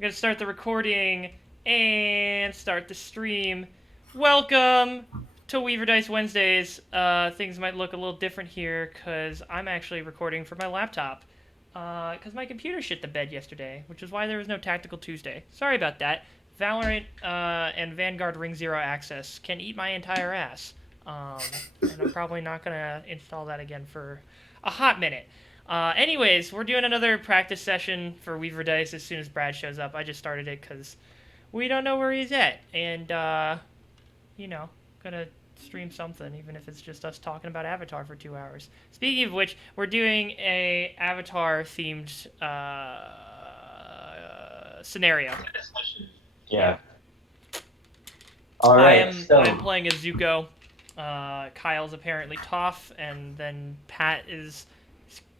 We're gonna start the recording and start the stream. Welcome to Weaverdice Wednesdays. Things might look a little different here because I'm actually recording from my laptop. Because my computer shit the bed yesterday, which is why there was no Tactical Tuesday. Sorry about that. Valorant and Vanguard Ring Zero Access can eat my entire ass. And I'm probably not gonna install that again for a hot minute. Anyways, we're doing another practice session for Weaverdice as soon as Brad shows up. I just started it because we don't know where he's at. And, gonna stream something, even if it's just us talking about Avatar for 2 hours. Speaking of which, we're doing a Avatar-themed scenario. Yeah. All right. I'm playing as Zuko. Kyle's apparently Toph, and then Pat is...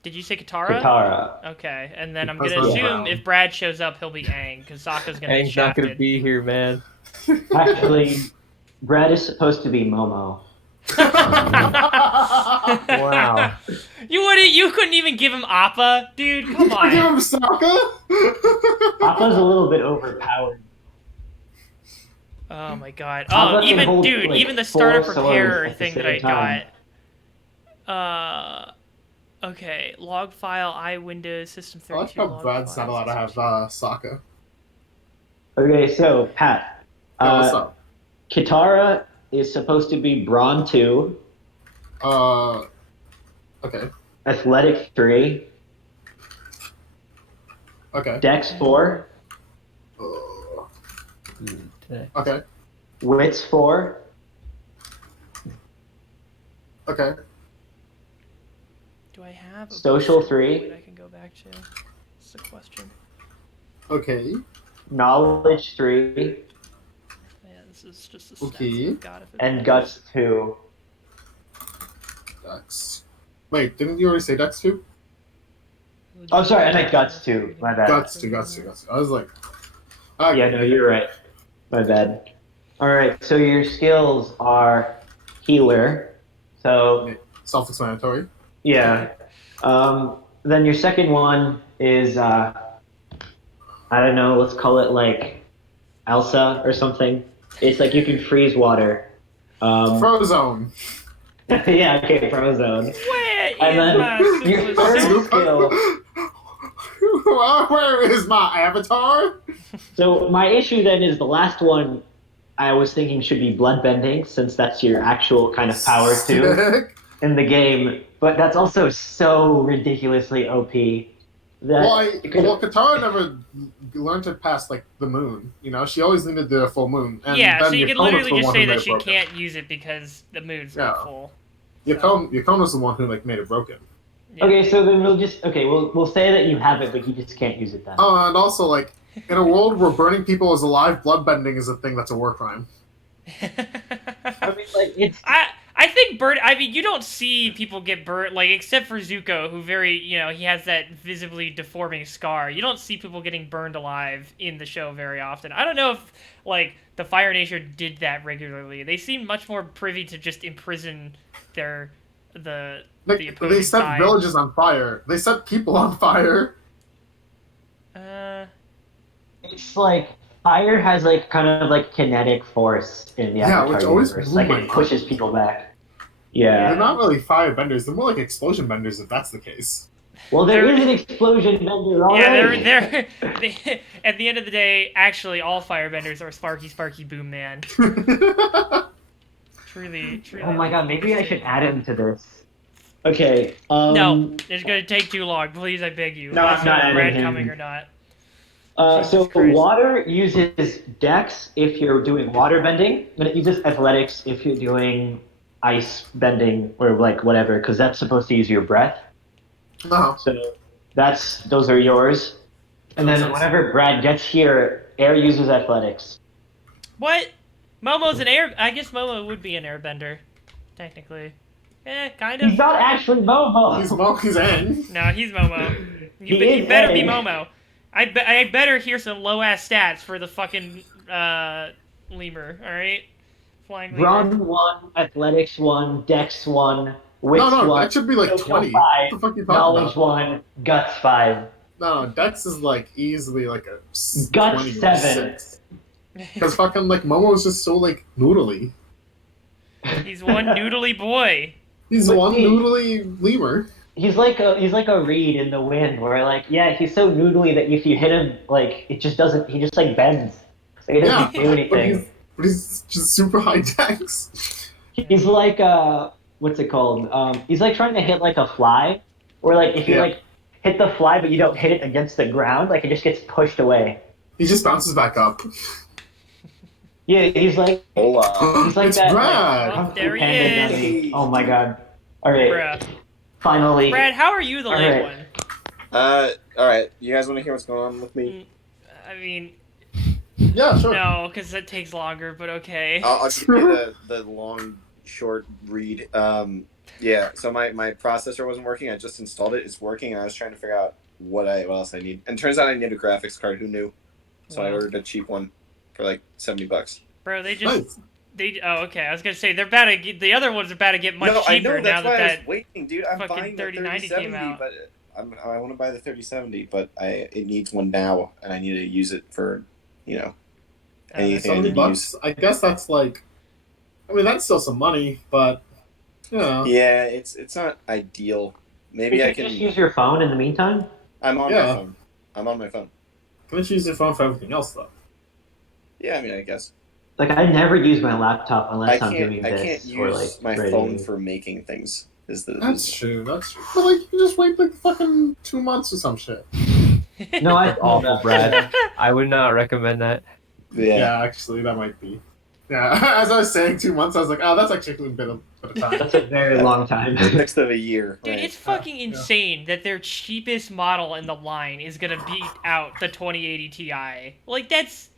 Did you say Katara? Katara. Okay, and then I'm gonna assume if Brad shows up, he'll be Aang, because Sokka's gonna be shafted. Aang's not gonna be here, man. Actually, Brad is supposed to be Momo. Wow. You couldn't even give him Appa? Dude, come on. Give him Sokka? Appa's a little bit overpowered. Oh my god. Appa Oh, can even, hold, dude, like, even the 4 starter swords preparer at the thing that same I time. got. Okay, log file, Windows, System I like 32. how log Brad's not file, allowed to have Sokka. Okay, so Pat, Yeah, what's up? Katara is supposed to be Brawn 2, Okay. Athletic 3, Okay. Dex 4, Okay. Wits 4, Okay. Do I have a Social booster 3. that I can go back to? That's the question. Okay. Knowledge 3, Yeah, this is just a stats Okay. I've got if it and matters. Guts 2. Dex. Wait, didn't you already say Dex 2? Oh, sorry, I meant Guts 2. My bad. Guts 2. I was like... Yeah, no, you're right. My bad. Alright, so your skills are healer. So, Self-explanatory. yeah. Then your second one is, I don't know, let's call it like Elsa or something. It's like you can freeze water. Frozone. Yeah, okay, Frozone. Where And is then my your super third suit? skill. Where is my avatar? So my issue then is the last one I was thinking should be bloodbending, since that's your actual kind of power too Sick. in the game. But that's also so ridiculously OP. That Well, Katara never learned to pass like the moon. You know, she always needed the full moon. And Yeah, then so you could Yakona's literally the just one say who that made it she broken. can't use it because the moon's not Yeah. full. Yakona's the one who like made it broken. Yeah. Okay, so then we'll say that you have it, but you just can't use it then. Oh, and also like in a world where burning people is alive, bloodbending is a thing that's a war crime. I mean, like it's I think you don't see people get burnt, like, except for Zuko, who he has that visibly deforming scar. You don't see people getting burned alive in the show very often. I don't know if, like, the Fire Nation did that regularly. They seem much more privy to just imprison the Like, opposing they set side. villages on fire. They set people on fire. it's like fire has like kind of like kinetic force in the Yeah, Avatar which always universe. blew Like my it pushes people back. Yeah. They're not really fire benders. They're more like explosion benders, if that's the case. Well, there They're- is an explosion bender Yeah, already. they at the end of the day, actually, all firebenders are Sparky Boom Man. Truly. Oh my god, maybe I should add him to this. Okay. No, it's gonna take too long. Please, I beg you. No, I I'm don't know not if adding Brad him. coming or not. So Jesus Christ. water uses Dex if you're doing water bending, but it uses Athletics if you're doing ice bending or like whatever, because that's supposed to use your breath. No. So those are yours. And then whenever Brad gets here, air uses Athletics. What? Momo's an air. I guess Momo would be an airbender, technically. Kind He's of. not actually Momo. He's in. No, he's Momo. He You is better be Aang. Momo. I better hear some low ass stats for the fucking lemur. All right, flying lemur. Brawn 1, Athletics 1, Dex 1, Wits No, 1. that should be like Social 20. 5, What the fuck are you talking Knowledge about? 1, Guts 5. No, Dex is like easily like a Guts 20 or 7. 6. Because fucking like Momo is just so like noodly. He's one noodly boy. He's But one see- noodly lemur. He's like a reed in the wind, where like yeah, he's so noodly that if you hit him, like it just doesn't. He just like bends. Like, he doesn't Yeah, do anything. but he's just super high Dex. He's like what's it called? He's like trying to hit like a fly, or like if you Yeah. like hit the fly but you don't hit it against the ground, like it just gets pushed away. He just bounces back up. Yeah, he's like Hola. that. It's Like, Brad. Kung Fu There he Panda is. dummy. Oh my god! All right, Bruh. finally. Brad, how are you the late Alright. one? All right. You guys want to hear what's going on with me? I mean, Yeah, sure. no, because that takes longer, but okay. I'll give you the long, short read. Yeah. So my processor wasn't working. I just installed it. It's working, and I was trying to figure out what else I need. And turns out I need a graphics card. Who knew? So I Wow. ordered a cheap one for like $70. Bro, they just... Nice. Oh, okay, I was gonna say, they're about to get... The other one's about to get much No, I cheaper know. now That's why I that was waiting, dude. I'm fucking buying the 3090 came 3070, out. but I want to buy the 3070, but it needs one now, and I need to use it for anything I 70 need to bucks. use. I guess that's like. I mean, that's still some money, but you know. Yeah, it's not ideal. Maybe You I can can. just use your phone in the meantime. I'm on Yeah. my phone. I'm on my phone. Why don't you use your phone for everything else though? Yeah, I mean, I guess Like I never use my laptop I unless I'm doing can't. I this can't or use like my writing. phone for making things. That's true. That's true. But like, you just wait like fucking 2 months or some shit. No, I That's awful, Brad. I would not recommend that. Yeah. Yeah, actually, that might be. Yeah, as I was saying, 2 months, I was like, oh, that's actually a bit of time. That's a very long time. 6th of a year. Dude, right. it's fucking Yeah. insane that their cheapest model in the line is gonna beat out the 2080 Ti. Like, that's...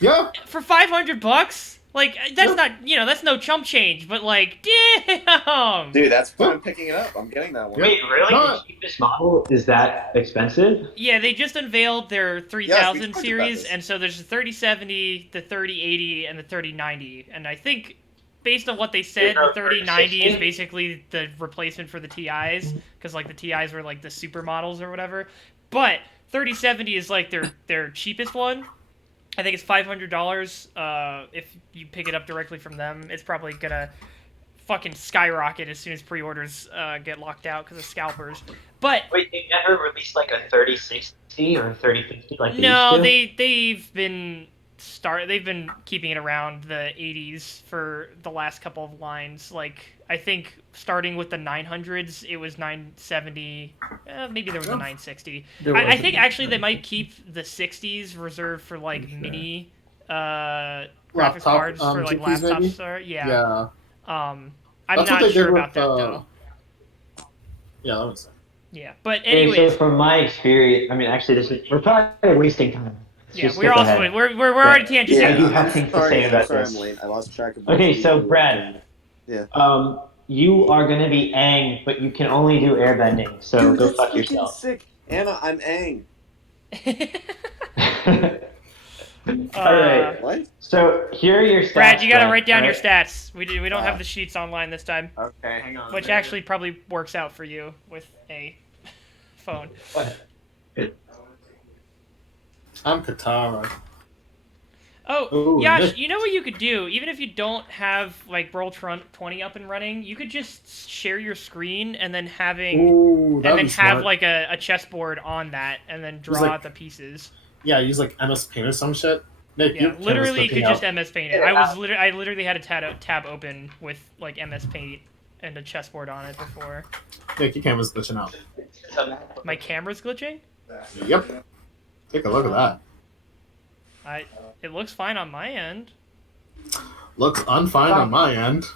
Yeah, For $500? Like, that's Yep. not... that's no chump change, but like, damn! Dude, that's why I'm picking it up. I'm getting that one. Wait, really? Huh. The cheapest model is that expensive? Yeah, they just unveiled their Yes, 3000 we talked about series, this. and so there's the 3070, the 3080, and the 3090. And I think, based on what they said, Is there the a 3090 is 3060? basically the replacement for the TIs, because like the TIs were like the super models or whatever. But 3070 is like their cheapest one. I think it's $500. If you pick it up directly from them, it's probably gonna fucking skyrocket as soon as pre-orders get locked out because of scalpers. But Wait, they never released like a 3060 or a 3050 like they no, used to? they've been keeping it around the 80s for the last couple of lines. Like I think starting with the 900s, it was 970. Maybe there was a 960. I think actually they might keep the 60s reserved for like mini graphics Laptop, cards for like GPUs laptops. maybe? Or, yeah. yeah. I'm That's what not they sure did about with, that though. Yeah, that was. Yeah, but Okay, anyways. so from my experience, I mean, actually, we're probably wasting time. Let's Yeah, just we're skip also ahead. we're already tangent. Yeah, Yeah, you have I'm things to sorry, say about I'm sorry this. I'm late. I lost track of. Okay, what so you- Brad, Yeah. you are gonna be Aang, but you can only do airbending, so Dude, go that's fuck fucking yourself. sick. Anna, I'm Aang. Alright, What? so here are your stats. Brad, you gotta write down your alright? stats. We don't have the sheets online this time, Okay, hang on. which actually probably works out for you with a phone. I'm Katara. Oh, Ooh, Yash, Nick. you know what you could do? Even if you don't have like Roll 20 up and running, you could just share your screen and then Ooh, that'd be smart. like a chessboard on that and then draw like- out the pieces. Yeah, use like MS Paint or some shit. Nick, Yeah, your literally you camera's could just flipping MS Paint it. I literally had a tab open with like MS Paint and a chessboard on it before. out. Nick, your camera's glitching out. My camera's glitching? Yep. Take a look at that. It looks fine on my end. Looks unfine on my end.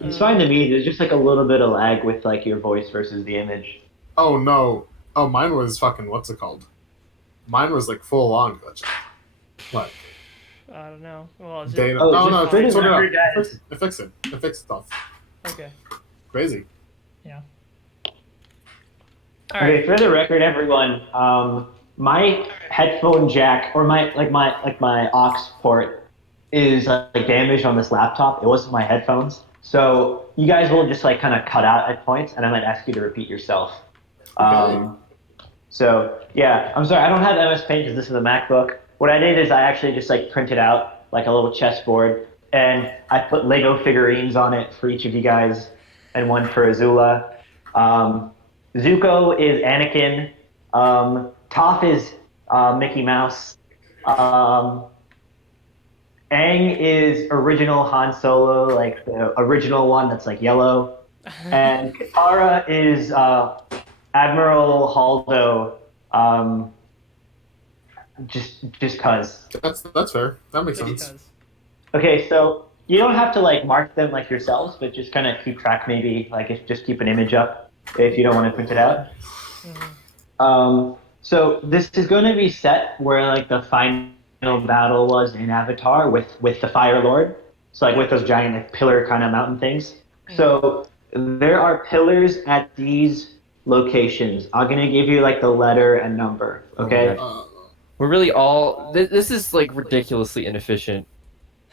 It's fine to me. There's just like a little bit of lag with like your voice versus the image. Oh no. Oh, mine was fucking what's it called? Mine was like full on glitching. Like I don't know. Well, is it? data. Oh, Oh, no, just for the it record, guys. It fixed it. It fixed stuff. Okay. Crazy. All right. Okay, for the record, everyone, my headphone jack or my aux port is like damaged on this laptop. It wasn't my headphones, so you guys will just like kind of cut out at points, and I might ask you to repeat yourself. Okay. So yeah, I'm sorry, I don't have MS Paint because this is a MacBook. What I did is I actually just like printed out like a little chessboard, and I put Lego figurines on it for each of you guys, and one for Azula. Um, Zuko is Anakin. Toph is Mickey Mouse. Um, Aang is original Han Solo, like the original one that's like yellow. And Katara is Admiral Haldo, um, just cause. That's fair. That makes Just sense. 'cause. Okay, so you don't have to like mark them like yourselves, but just kind of keep track maybe, like if just keep an image up if you don't want to print it out. So this is going to be set where like the final battle was in Avatar with the Fire Lord. So like with those giant like, pillar kind of mountain things. So there are pillars at these locations. I'm gonna give you like the letter and number. Okay. Oh, we're really all. This is like ridiculously inefficient.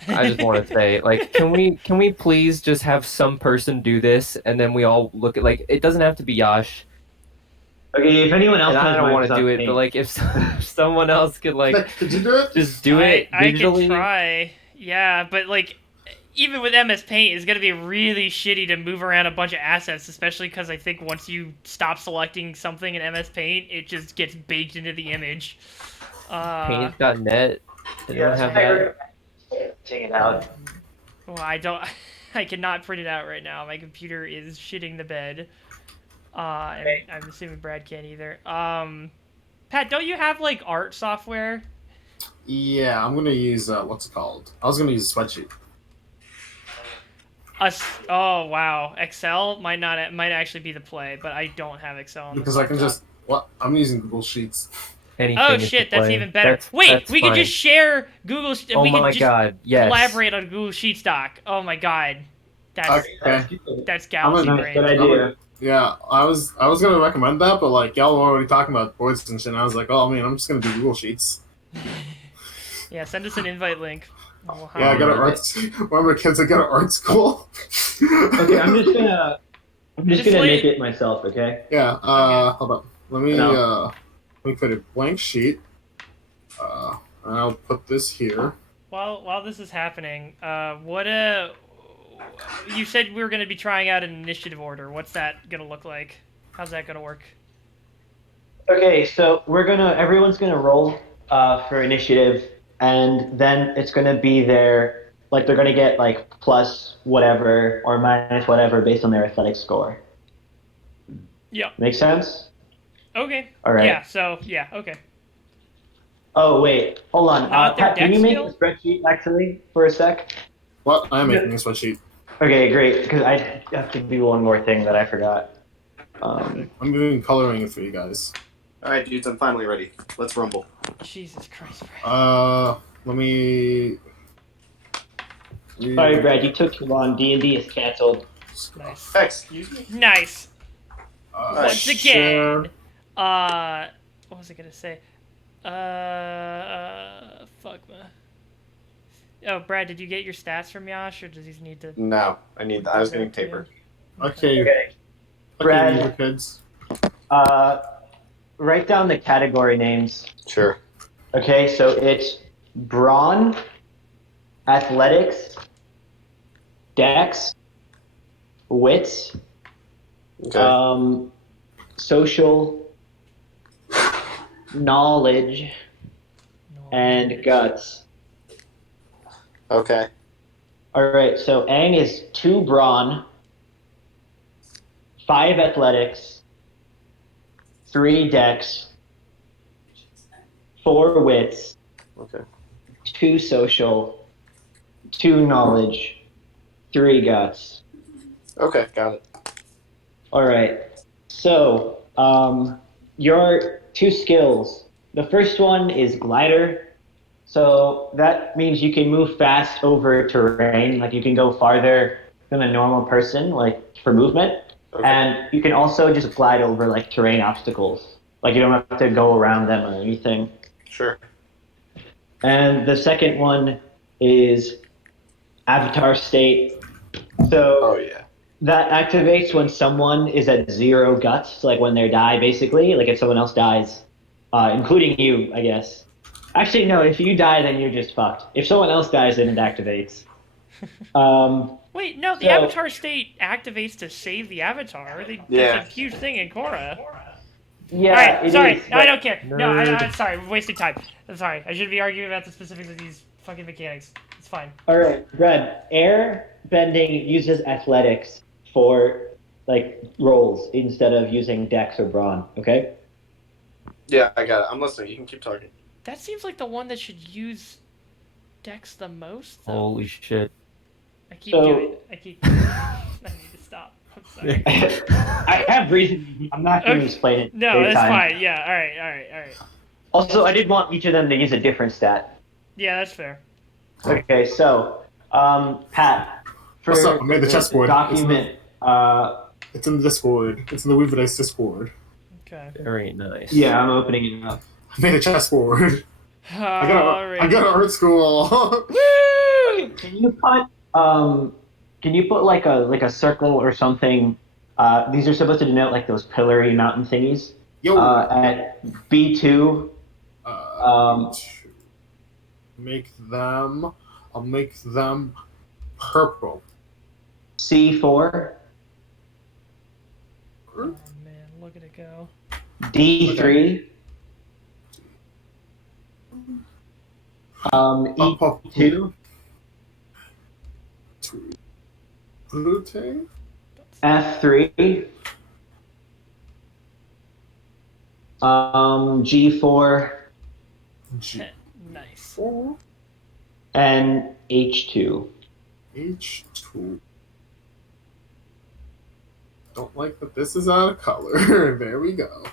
I just want to say, like, can we please just have some person do this, and then we all look at like it doesn't have to be Yash, Okay. If anyone else and I has don't want to do Microsoft it, but Paint, like if if someone else could like Nick, could you do it? just do it I can digitally. try. Yeah, but like even with MS Paint, it's gonna be really shitty to move around a bunch of assets, especially because I think once you stop selecting something in MS Paint, it just gets baked into the image. Paint.net. Anyone yeah, have that? take it out. Well, I don't. I cannot print it out right now. My computer is shitting the bed. And I'm assuming Brad can't either. Pat, don't you have like art software? Yeah, I'm gonna use what's it called? I was gonna use a spreadsheet. Oh wow, Excel might actually be the play, but I don't have Excel on Because this I can laptop. just I'm using Google Sheets. Anything Oh is the shit, that's play. even better. That's Wait, we fine. could just share Google. Oh we my could just god, yes. collaborate on Google Sheets doc. Oh my god, that's Okay. that's galaxy I'm a- brain. Good idea. Yeah, I was gonna recommend that, but like y'all were already talking about boards and shit. And I was like, oh man, I'm just gonna do Google Sheets. Yeah, send us an invite link. We'll Yeah, I got an hire art. Remember, kids, I got an art school. Okay, I'm just gonna Just make like- it myself. Okay. Yeah. Okay. Hold on. Let me put a blank sheet. And I'll put this here. while this is happening, you said we were going to be trying out an initiative order. What's that going to look like? How's that going to work? Okay, so everyone's gonna roll for initiative, and then it's gonna be like they're gonna get like plus whatever or minus whatever based on their athletic score. Yeah. Make sense? Okay. All right. Yeah, okay. Oh wait, hold on. Not their Pat, can dex you make skill? the spreadsheet actually for a sec? What? I am making a spreadsheet. Okay, great. Because I have to do one more thing that I forgot. I'm doing coloring for you guys. All right, dudes, I'm finally ready. Let's rumble. Jesus Christ, Brad. Let me. Sorry, Brad, you took too long. D&D is canceled. Nice. Excuse me. Nice. Once share. again. What was I going to say? Fuck, man. Oh, Brad, did you get your stats from Yash, or does he need to... No, I was getting paper. Okay. Okay. Brad. Brad. Kids. Write down the category names. Sure. Okay, so it's brawn, athletics, dex, wits, Okay. social, knowledge, and guts. Okay. All right, so Aang is 2 brawn, 5 athletics, 3 dex, 4 wits, Okay. 2 social, 2 knowledge, 3 guts. Okay, got it. All right. So, your 2 skills. The first one is glider. So that means you can move fast over terrain. Like you can go farther than a normal person, like for movement. Okay. And you can also just glide over like terrain obstacles. Like you don't have to go around them or anything. Sure. And the second one is avatar state. So Oh yeah. That activates when someone is at 0 guts, like when they die, basically. Like if someone else dies, including you, I guess. Actually, no. If you die, then you're just fucked. If someone else dies, then it activates. Um, Wait, no, the so avatar state activates to save the avatar. That's a Yeah. huge thing in Korra. yeah, Alright, it sorry. is. No, I But don't care. No, Nerd. I'm sorry. We're wasting time. I'm sorry. I shouldn't be arguing about the specifics of these fucking mechanics. It's fine. all right, Brad. Air bending uses athletics for like rolls instead of using dex or brawn. Okay. Yeah, I got it. I'm listening. You can keep talking. That seems like the one that should use Dex the most, though. Holy shit. I keep So- doing. I need to stop. I'm sorry. I have reason. I'm not going to Okay. explain it. No, save that's time. fine. Yeah. All right. Also, I did want each of them to use a different stat. Yeah, that's fair. Okay, so Pat, for What's up? I made the chessboard. document. It's in the Discord. It's in the Weaverdice Discord. Okay. Very nice. Yeah, I'm opening it up. I made a chessboard. I Alright. got art school. Woo! Can you put like a circle or something? These are supposed to denote like those pillory mountain thingies. Yo. At B2. Um, I'll make them purple. C4. Oh man, look at it go. D3. E2. Blue. F3. G4 G4. Nice. and H2. H2. Don't like that this is out of color. There we go.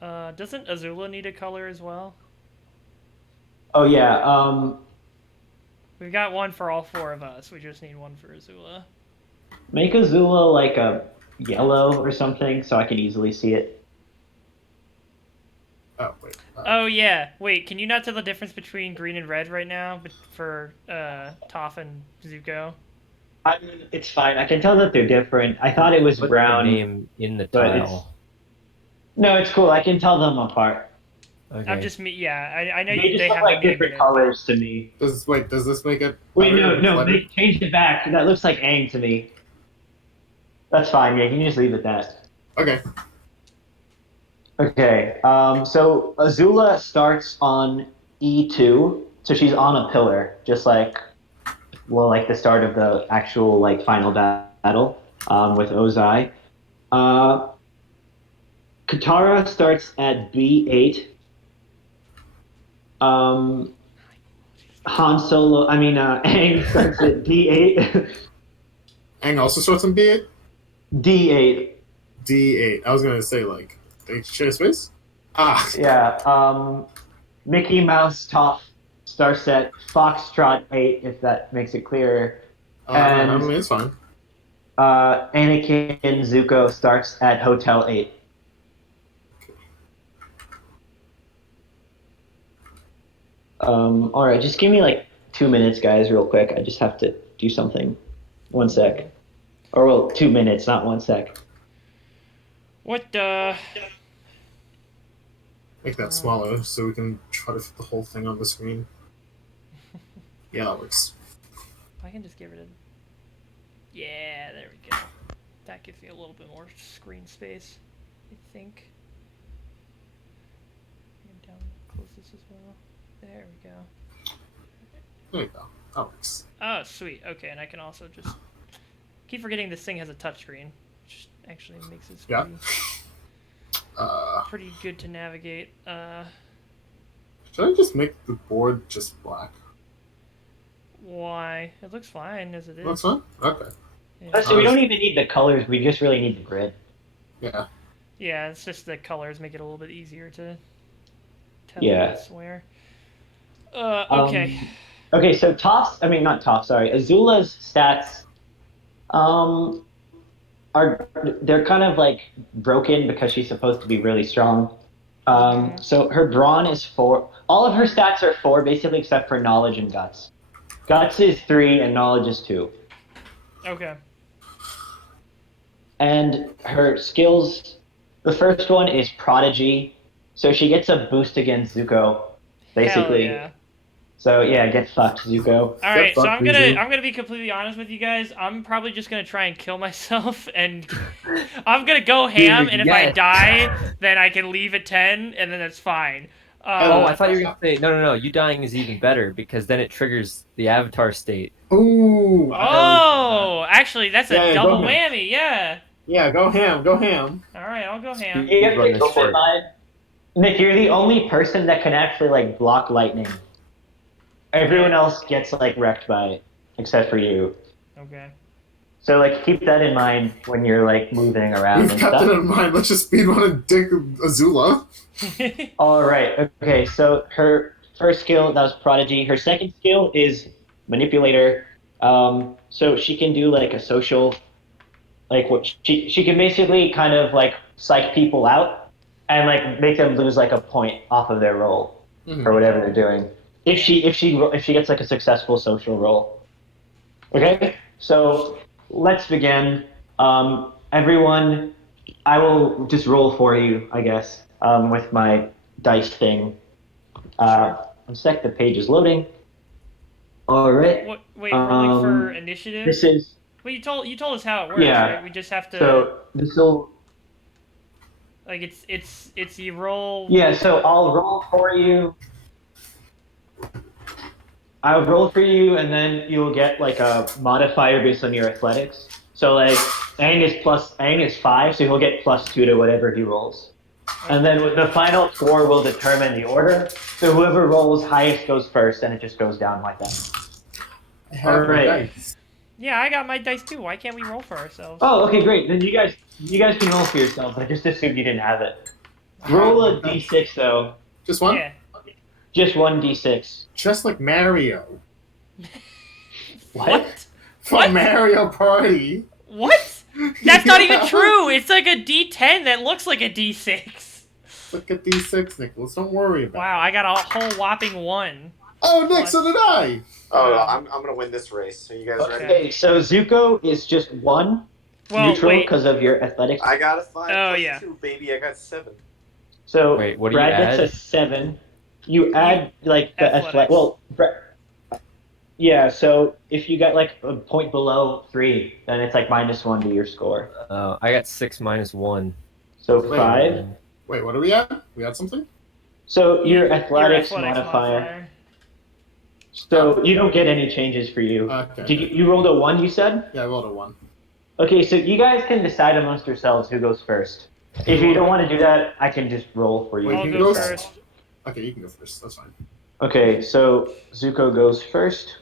Doesn't Azula need a color as well? Oh yeah. We've got one for all four of us. We just need one for Azula. Make Azula like a yellow or something so I can easily see it. Oh wait. Oh yeah. Wait, can you not tell the difference between green and red right now for Toph and Zuko? I mean, it's fine. I can tell that they're different. I thought it was Put brown. the name in the but tile. No, it's cool. I can tell them apart. Okay. I'm just I know They just they look have like the name different in it. colors to me. Does this make it? Wait, better no, with they letter? changed it back. That looks like Aang to me. That's fine. Yeah, you can just leave it that. Okay. Okay. So Azula starts on E2, so she's on a pillar, just like, well, like the start of the actual like final battle with Ozai. Katara starts at B8. Aang starts at D8. Aang also starts on B8. D8. D8. I was gonna say like they share space. Ah. Yeah. Mickey Mouse Toph starts at Foxtrot 8, if that makes it clearer. And I mean it's fine. Anakin Zuko starts at Hotel 8. All right, just give me like 2 minutes, guys, real quick. I just have to do something. 1 sec. Or well, 2 minutes, not 1 sec. What the? Make that smaller so we can try to fit the whole thing on the screen. Yeah, that works. I can just get rid of. Yeah, there we go. That gives me a little bit more screen space, I think. And down, close this as well. There we go. There you go. That works. Oh, sweet. Okay, and I can also just keep forgetting this thing has a touchscreen, which actually makes it Yeah. pretty good to navigate. Should I just make the board just black? Why? It looks fine as it is. That's fine? Okay. Yeah. So we don't even need the colors, we just really need the grid. Yeah. Yeah, it's just the colors make it a little bit easier to tell Yeah. what's where. Okay. Okay, so Azula's stats they're kind of like broken because she's supposed to be really strong. So her brawn is 4. All of her stats are 4 basically except for knowledge and guts. Guts is 3 and knowledge is 2. Okay. and her skills. The first one is Prodigy, so she gets a boost against Zuko, Hell basically. yeah. So yeah, get fucked, Zuko. All right, so fuck Zuzu. I'm gonna be completely honest with you guys. I'm probably just gonna try and kill myself, and I'm gonna go ham. Dude, And if I yes. die, then I can leave at 10, and then that's fine. Oh, I thought you were gonna say no. You dying is even better because then it triggers the Avatar state. Ooh. Oh, actually, that's a Yeah, yeah, double go ham. whammy. Yeah. Yeah, go ham. Go ham. All right, I'll go ham. You have run to this keep in short. mind, Nick, you're the only person that can actually like block lightning. Everyone else gets like wrecked by it, except for you. Okay. So like keep that in mind when you're like moving around We've and kept stuff. it in mind. Let's just speedrun and dig Azula. All right. Okay. So her first skill that was Prodigy. Her second skill is Manipulator. So she can do like a social, like what she can basically kind of like psych people out and like make them lose like a point off of their roll Mhm. or whatever they're doing. If she gets like a successful social roll. Okay. So let's begin. Everyone, I will just roll for you, I guess, with my dice thing. One sec, the page is loading. All right. What? Wait, rolling for Um, initiative. This is Well, you told us how it works, yeah. right? We just have to So this will like it's you roll. yeah. So I'll roll for you. I'll roll for you, and then you'll get like a modifier based on your athletics. So like Aang is 5, so he'll get +2 to whatever he rolls. And then with the final 4 will determine the order. So whoever rolls highest goes first, and it just goes down like that. I have my Alright. dice. Yeah, I got my dice too. Why can't we roll for ourselves? Oh, okay, great. Then you guys can roll for yourselves. I just assumed you didn't have it. Roll a d6 though. Just one? Yeah. Just one d6. Just like Mario. What? From What? Mario Party. What? That's not even Yeah. true. It's like a D10 that looks like a D6. Look at these 6, Nicholas. Don't worry about it. Wow, I got a whole whopping 1. Oh, Nick, so did I. Oh, I'm gonna win this race. Are you guys ready? Okay, so Zuko is just 1 Well, neutral wait. because of your athletics. I got a 5 Oh, plus yeah. 2, baby. I got 7. So Wait, what do you Brad add? gets a 7. You add like the Athletics. athletic. Well, yeah. So if you got like a point below 3, then it's like -1 to your score. I got 6 minus 1. So Wait. 5. Wait, what do we add? We add something? So your Your athletics modifier. So you don't get any changes for you. Okay. Did you rolled a 1? You said. Yeah, I rolled a 1. Okay, so you guys can decide amongst yourselves who goes first. If you don't want to do that, I can just roll for you. Wait, I'll you go go first. Okay, you can go first. That's fine. Okay, so Zuko goes first.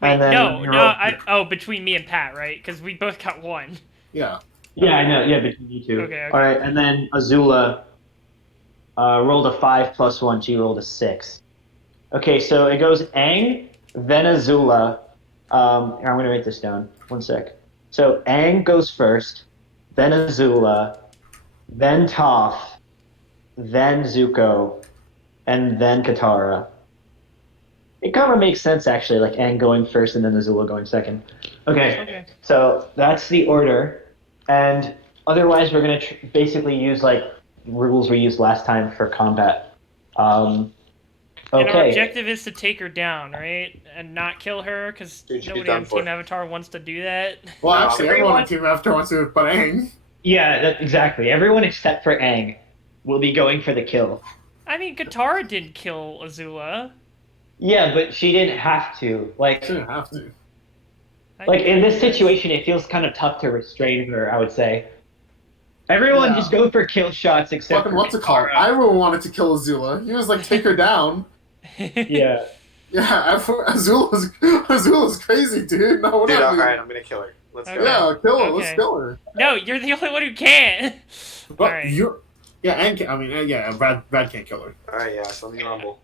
Wait, and then between me and Pat, right? Because we both got 1. Yeah. Yeah, I know. Yeah, between you two. Okay. All right, and then Azula rolled a 5 plus 1. She rolled a 6. Okay, so it goes Aang, then Azula. I'm going to write this down. One sec. So Aang goes first, then Azula, then Toph, then Zuko, and then Katara. It kind of makes sense, actually, like Aang going first and then Azula going second. Okay. So that's the order. And otherwise, we're going to basically use like rules we used last time for combat. And our Okay. objective is to take her down, right? And not kill her, because Dude, you'd be nobody done on for. Team Avatar wants to do that. Well, No, actually, everyone on Team After wants to, but Aang. Yeah, exactly. Everyone except for Aang will be going for the kill. I mean, Katara didn't kill Azula. Yeah, but she didn't have to. Like Shouldn't have to. in this situation, it feels kind of tough to restrain her, I would say. Everyone Yeah. just go for kill shots except Fucking for what's it called? Katara. Iroh wanted to kill Azula. He was like, take her down. Yeah. Yeah, Azula's crazy, dude. No, we're Dude, not. alright, I'm gonna kill her. Let's Okay. go. Yeah, kill her. Okay. Let's kill her. No, you're the only one who can. But Alright. you're. Yeah, Brad can't kill her. Alright, yeah, so let me rumble.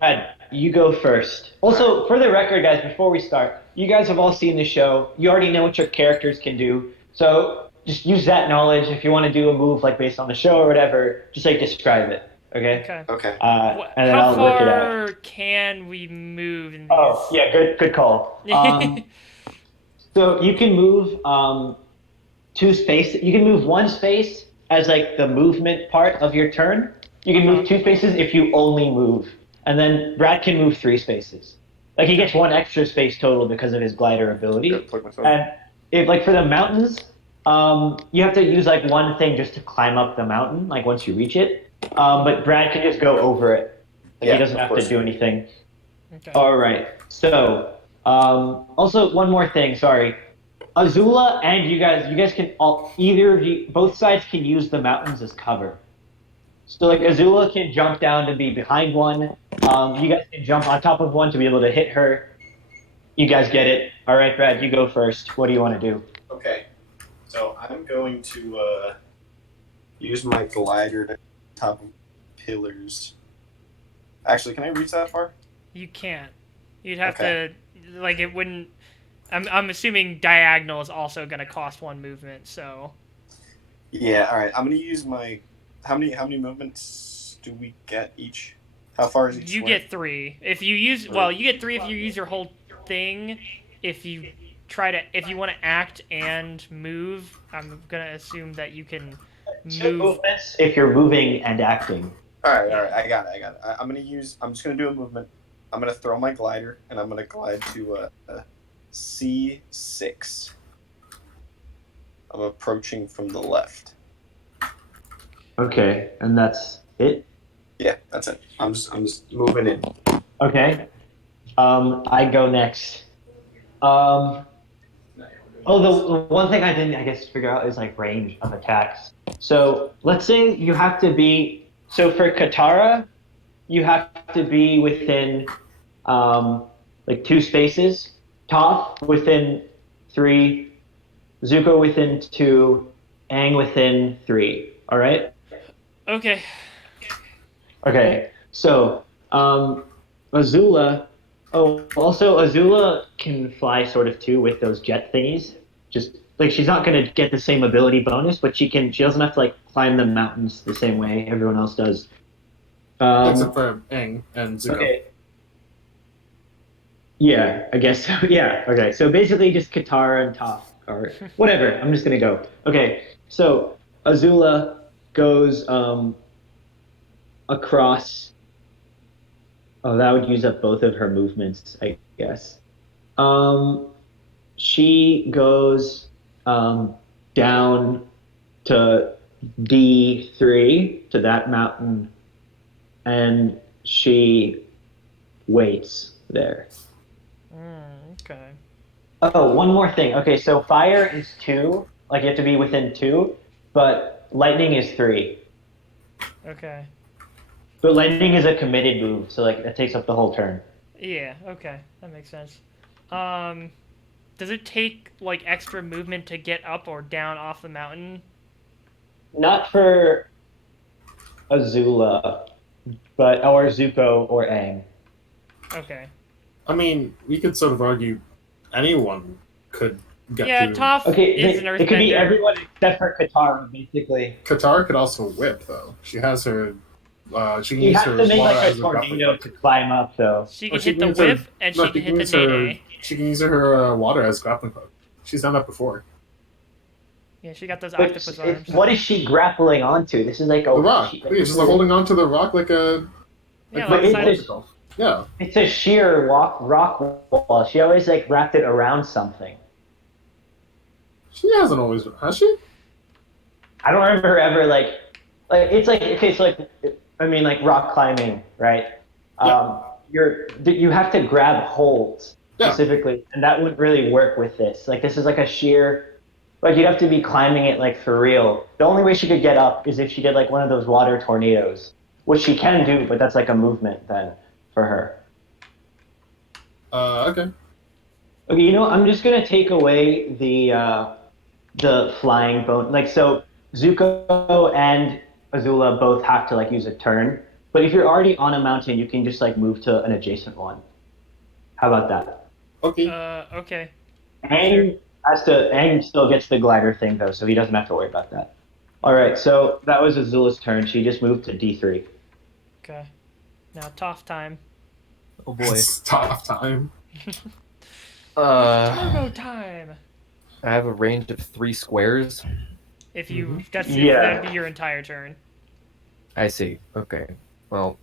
Brad, you go first. Also, for the record, guys, before we start, you guys have all seen the show. You already know what your characters can do. So just use that knowledge. If you want to do a move like based on the show or whatever, just like describe it. Okay? Okay. Okay. And then How I'll work it out. far can we move in these? Oh, yeah, good call. So you can move 2 spaces. You can move 1 space as like the movement part of your turn. You can move 2 spaces if you only move, and then Brad can move 3 spaces. Like he gets 1 extra space total because of his glider ability. Plug my phone. And if like for the mountains, you have to use like 1 thing just to climb up the mountain. Like once you reach it, but Brad can just go over it. Like Yeah, he doesn't of have course. to do anything. Okay. All right. So, also one more thing. Sorry, Azula and you guys can all either of you, both sides can use the mountains as cover. So like Azula can jump down to be behind one. You guys can jump on top of one to be able to hit her. You guys get it. All right, Brad, you go first. What do you want to do? Okay. So I'm going to use my glider to top of pillars. Actually, can I reach that far? You can't. You'd have Okay. to, like, it wouldn't. I'm assuming diagonal is also going to cost 1 movement, so. Yeah. All right. I'm gonna use my. How many movements do we get each? How far is each? You square? get 3. If you use, well, you get 3 if you use your whole thing. If you if you want to act and move, I'm going to assume that you can 2 move. movements if you're moving and acting. All right. All right. I got it. I'm gonna use. I'm just gonna do a movement. I'm gonna throw my glider, and I'm gonna glide to C6. I'm approaching from the left. Okay, and that's it. Yeah, that's it. I'm just moving in. Okay. I go next. Oh, the one thing I didn't, I guess, figure out is like range of attacks. So let's say you have to be. So for Katara, you have to be within like 2 spaces. Toph within 3. Zuko within 2. Aang within 3. All right. Okay. Okay. So Azula. Oh, also Azula can fly sort of too with those jet thingies. Just like she's not gonna get the same ability bonus, but she can. She doesn't have to like climb the mountains the same way everyone else does. Except for Aang and Zuko. Okay. Yeah, I guess so. Yeah. Okay. So basically, just Katara and Toph, or whatever. I'm just gonna go. Okay. So Azula goes across. Oh, that would use up both of her movements, I guess. Um, she goes down to D3 to that mountain, and she waits there. Okay. Oh, one more thing. Okay, so fire is 2, like you have to be within 2, but lightning is 3. Okay. But lightning is a committed move, so like it takes up the whole turn. Yeah, okay. That makes sense. Does it take, like, extra movement to get up or down off the mountain? Not for Azula, but or Zuko or Aang. Okay. I mean, we could sort of argue anyone could get Yeah, through. Toph Okay, is an earthbender. it could be everyone except for Katara, basically. Katara could also whip, though. She has her. She can You use have her to make water like a as a grappling tornado hook. to climb up, though. She Or can she hit can the use her- whip, and no, she can hit use the her. nene. She can use her water as grappling hook. She's done that before. Yeah, she got those But octopus arms. what is she grappling onto? This is like a The rock. she- Yeah, she's like holding on to the rock like a. Yeah, But like it's side a- of... Yeah. It's a sheer rock wall. She always like wrapped it around something. She hasn't always. Has she? I don't remember her ever like it's like okay, so like I mean like rock climbing, right? Yeah. You have to grab holds Yeah. specifically, and that wouldn't really work with this. Like this is like a sheer, like you'd have to be climbing it like for real. The only way she could get up is if she did like one of those water tornadoes, which she can do, but that's like a movement then for her. Okay. Okay, you know, I'm just gonna take away the flying bone. Like so, Zuko and Azula both have to like use a turn. But if you're already on a mountain, you can just like move to an adjacent one. How about that? Okay. Okay. Aang still gets the glider thing though, so he doesn't have to worry about that. All right, so that was Azula's turn. She just moved to D3. Okay. Now, Toph time. Oh boy. It's tough time. Turbo time! I have a range of 3 squares. If you Yeah. that'd be your entire turn. I see. Okay. Well,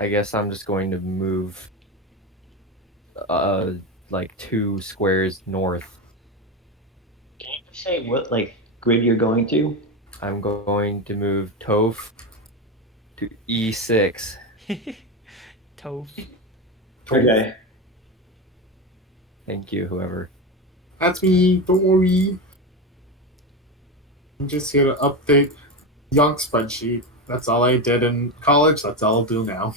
I guess I'm just going to move like 2 squares north. Can you say what like grid you're going to? I'm going to move Toph to E6. Toph. Okay. Thank you, whoever. That's me. Don't worry. I'm just here to update young spreadsheet. That's all I did in college. That's all I'll do now.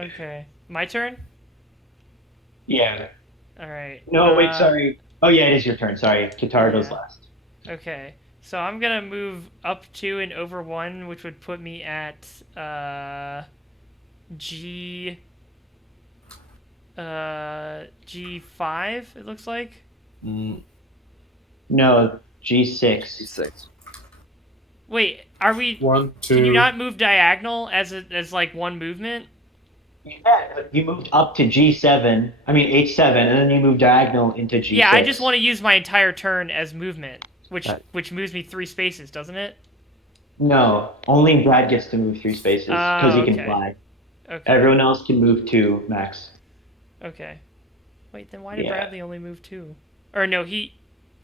Okay, my turn. Yeah. All right. No, wait, sorry. Oh yeah, it is your turn. Sorry, Qatar goes Yeah. last. Okay, so I'm gonna move up 2 and over 1, which would put me at G G5. It looks like. Mm, No, G6. E6. Wait, are we? 1, 2. Can you not move diagonal as like one movement? Yeah, but you moved up to G7. I mean H7, and then you moved diagonal into G6. Yeah, I just want to use my entire turn as movement, which Right. moves me 3 spaces, doesn't it? No, only Brad gets to move 3 spaces because he can Okay. fly. Okay. Everyone else can move 2 max. Okay. Wait, then why did Yeah. Bradley only move 2? Or no, he.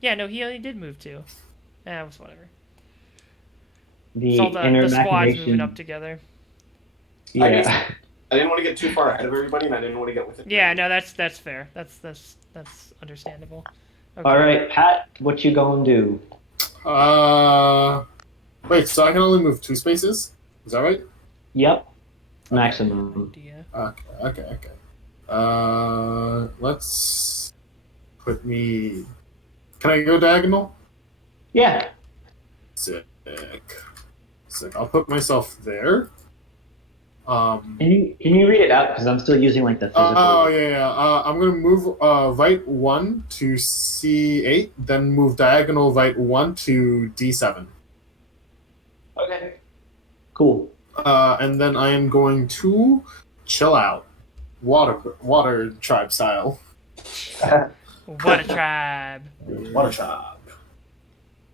Yeah, no, he only did move 2. It was whatever. The So the inner squad's machination. moving up together. I guess- Yeah. I didn't want to get too far ahead of everybody, and I didn't want to get with it. Yeah, no, that's fair. That's understandable. Okay. All right, Pat, what you gonna do? Wait, so I can only move 2 spaces? Is that right? Yep. Maximum. Idea. Okay. Let's put me. Can I go diagonal? Yeah. Sick. I'll put myself there. Can you read it out? Because I'm still using like the physical. I'm gonna move right 1 to C8, then move diagonal right 1 to D7. Okay. Cool. And then I am going to chill out, water tribe style. What a tribe. Water tribe.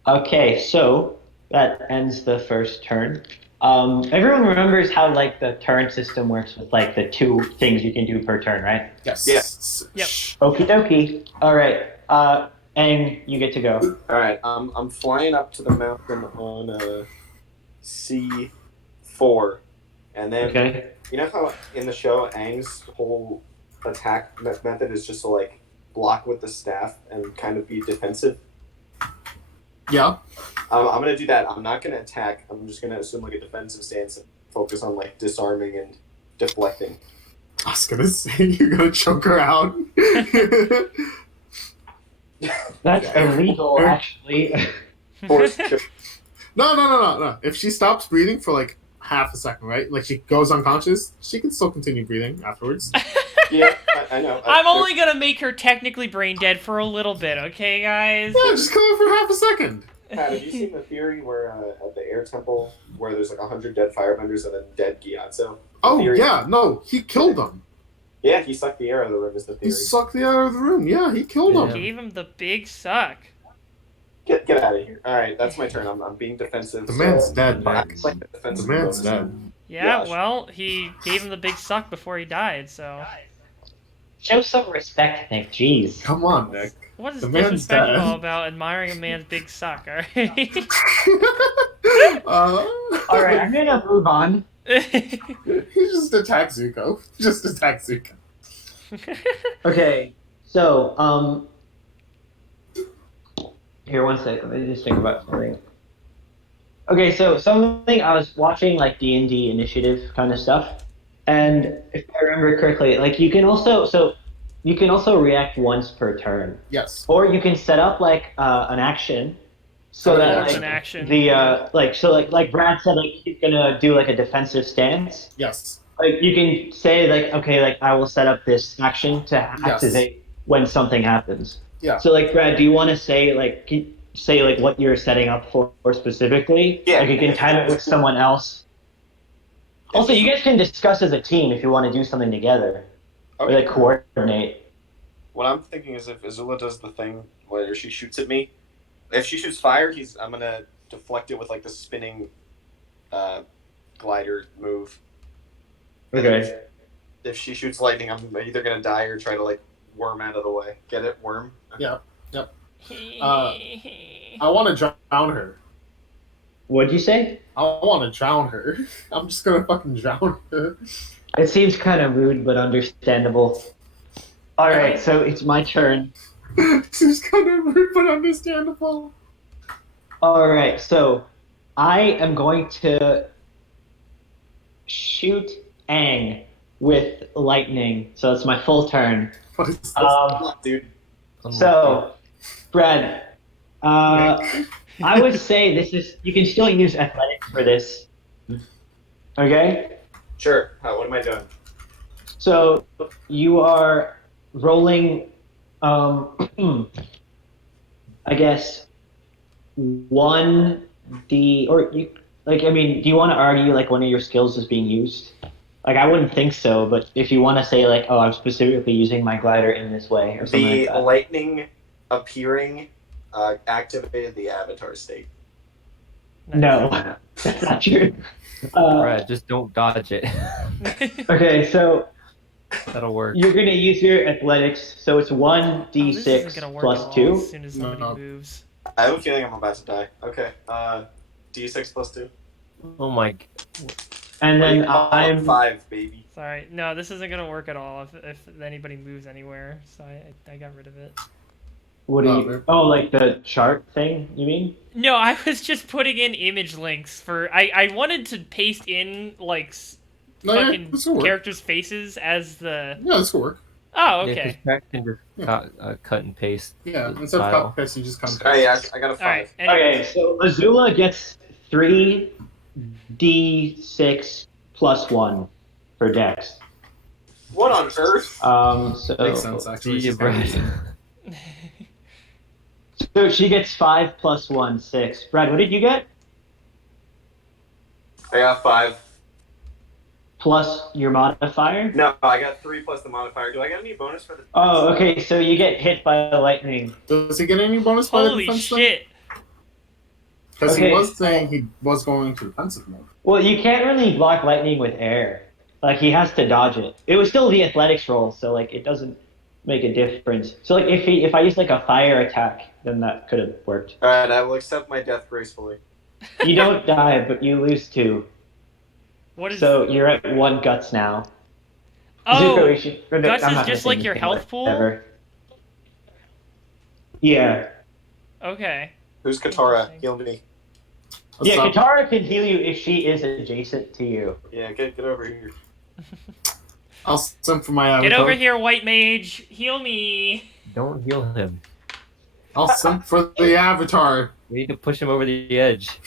Okay, so that ends the first turn. Everyone remembers how like the turn system works with like the 2 things you can do per turn, right? Yes. Yep. Okie dokie. All right. And you get to go. All right, I'm flying up to the mountain on C4, and then Okay. you know how in the show Aang's whole attack method is just to like block with the staff and kind of be defensive. Yeah. I'm gonna do that. I'm not gonna attack. I'm just gonna assume like a defensive stance and focus on like disarming and deflecting. I was gonna say you're gonna choke her out. That's illegal, actually. Force No. If she stops breathing for like half a second, right? Like she goes unconscious, she can still continue breathing afterwards. Yeah, I know. I'm only gonna make her technically brain dead for a little bit, okay, guys? Yeah, just kill her for half a second. Pat, have you seen the theory where at the air temple where there's like 100 dead firebenders and then dead Gyatso? Oh Theory- yeah, no, he killed them. Yeah, he sucked the air out of the room. Is the He theory? sucked the air out of the room. Yeah, he killed Yeah. them. Gave him the big suck. Get out of here. All right, that's my turn. I'm being defensive. The man's so dead, I'm Nick. playing The defensive man's bonus. dead. Yeah, Gosh. well, he gave him the big suck before he died, so. Show some respect, Nick. Jeez. Come on, Nick. What is The man's disrespectful dead. about admiring a man's big suck, alright? All right, I'm gonna move on. He just attacked Zuko. Just attack Zuko. Okay, so here, one second. Let me just think about something. Okay, so something I was watching like D&D initiative kind of stuff, and if I remember correctly, like you can also react once per turn, Yes. or you can set up like an action, so that It's like an action. like Brad said, like he's gonna do like a defensive stance. Yes. Like you can say like, okay, like I will set up this action to activate when something happens. Yeah. So like Brad, do you want to say like what you're setting up for specifically? Yeah. Like you can time it with someone else. Also, you guys can discuss as a team if you want to do something together or Okay. like coordinate. what I'm thinking is if Azula does the thing where she shoots at me, if she shoots fire, I'm gonna deflect it with like the spinning uh, glider move. And then Okay. if she shoots lightning, I'm either gonna die or try to like worm out of the way. Get it? Worm? Yeah. Yep. I want to drown her. What'd you say? I want to drown her. I'm just gonna fucking drown her. It seems kind of rude, but understandable. All right, Alright. so it's my turn. She's kind of rude but understandable. All right, so I am going to shoot Aang with lightning. So it's my full turn. What is this? Dude. So, Brad, I would say this is you can still use athletics for this. Okay? Sure. What am I doing? So you are rolling I guess 1d or you like I mean, do you want to argue like one of your skills is being used? Like I wouldn't think so, but if you want to say like, oh, I'm specifically using my glider in this way or something The like that. lightning appearing activated the avatar state. No, that's not true. Brad, just don't dodge it. Okay, so That'll work. you're gonna use your athletics, so it's Oh, this isn't 1d6 gonna work plus at all 2. as soon as somebody No. moves. I have a feeling I'm about to die. Okay. D6 plus 2. Oh my. And then Oh, I'm 5, baby. Sorry, no, this isn't gonna work at all if anybody moves anywhere. So I got rid of it. what do Oh, you man. oh like the chart thing, you mean? No, I was just putting in image links for. I wanted to paste in like No, yeah, fucking this will work. characters' faces as the. Yeah, this will work. Oh, Yeah, 'cause okay. Jack can just Yeah. cut and paste. Yeah, the instead of file. copy paste, you just copy Oh, yeah, paste. I got a 5. All right. Okay, so Azula gets 3d6 plus 1 for Dex. What on earth? So Makes sense, actually. See you, She's kinda Brad. decent. So she gets 5 plus 1, 6. Brad, what did you get? I got 5. Plus your modifier? No, I got 3 plus the modifier. Do I get any bonus for the? Oh, okay, so you get hit by lightning. Does he get any bonus by the Holy defense shit! Because Okay. he was saying he was going to defensive mode. Well, you can't really block lightning with air. Like, he has to dodge it. It was still the athletics roll, so, like, it doesn't make a difference. So, like, if I use, like, a fire attack, then that could have worked. Alright, I will accept my death gracefully. You don't die, but you lose 2. What is? So you're at 1 guts now. Oh, Zuko, you should- or no, guts I'm is not gonna just say like your anything, health pool? whatever. Yeah. Okay. Who's Katara? Interesting. Heal me. Yeah, What's up? Katara can heal you if she is adjacent to you. Yeah, get over here. I'll simp for my avatar. Get over here, white mage. Heal me. Don't heal him. I'll simp for the avatar. We need to push him over the edge.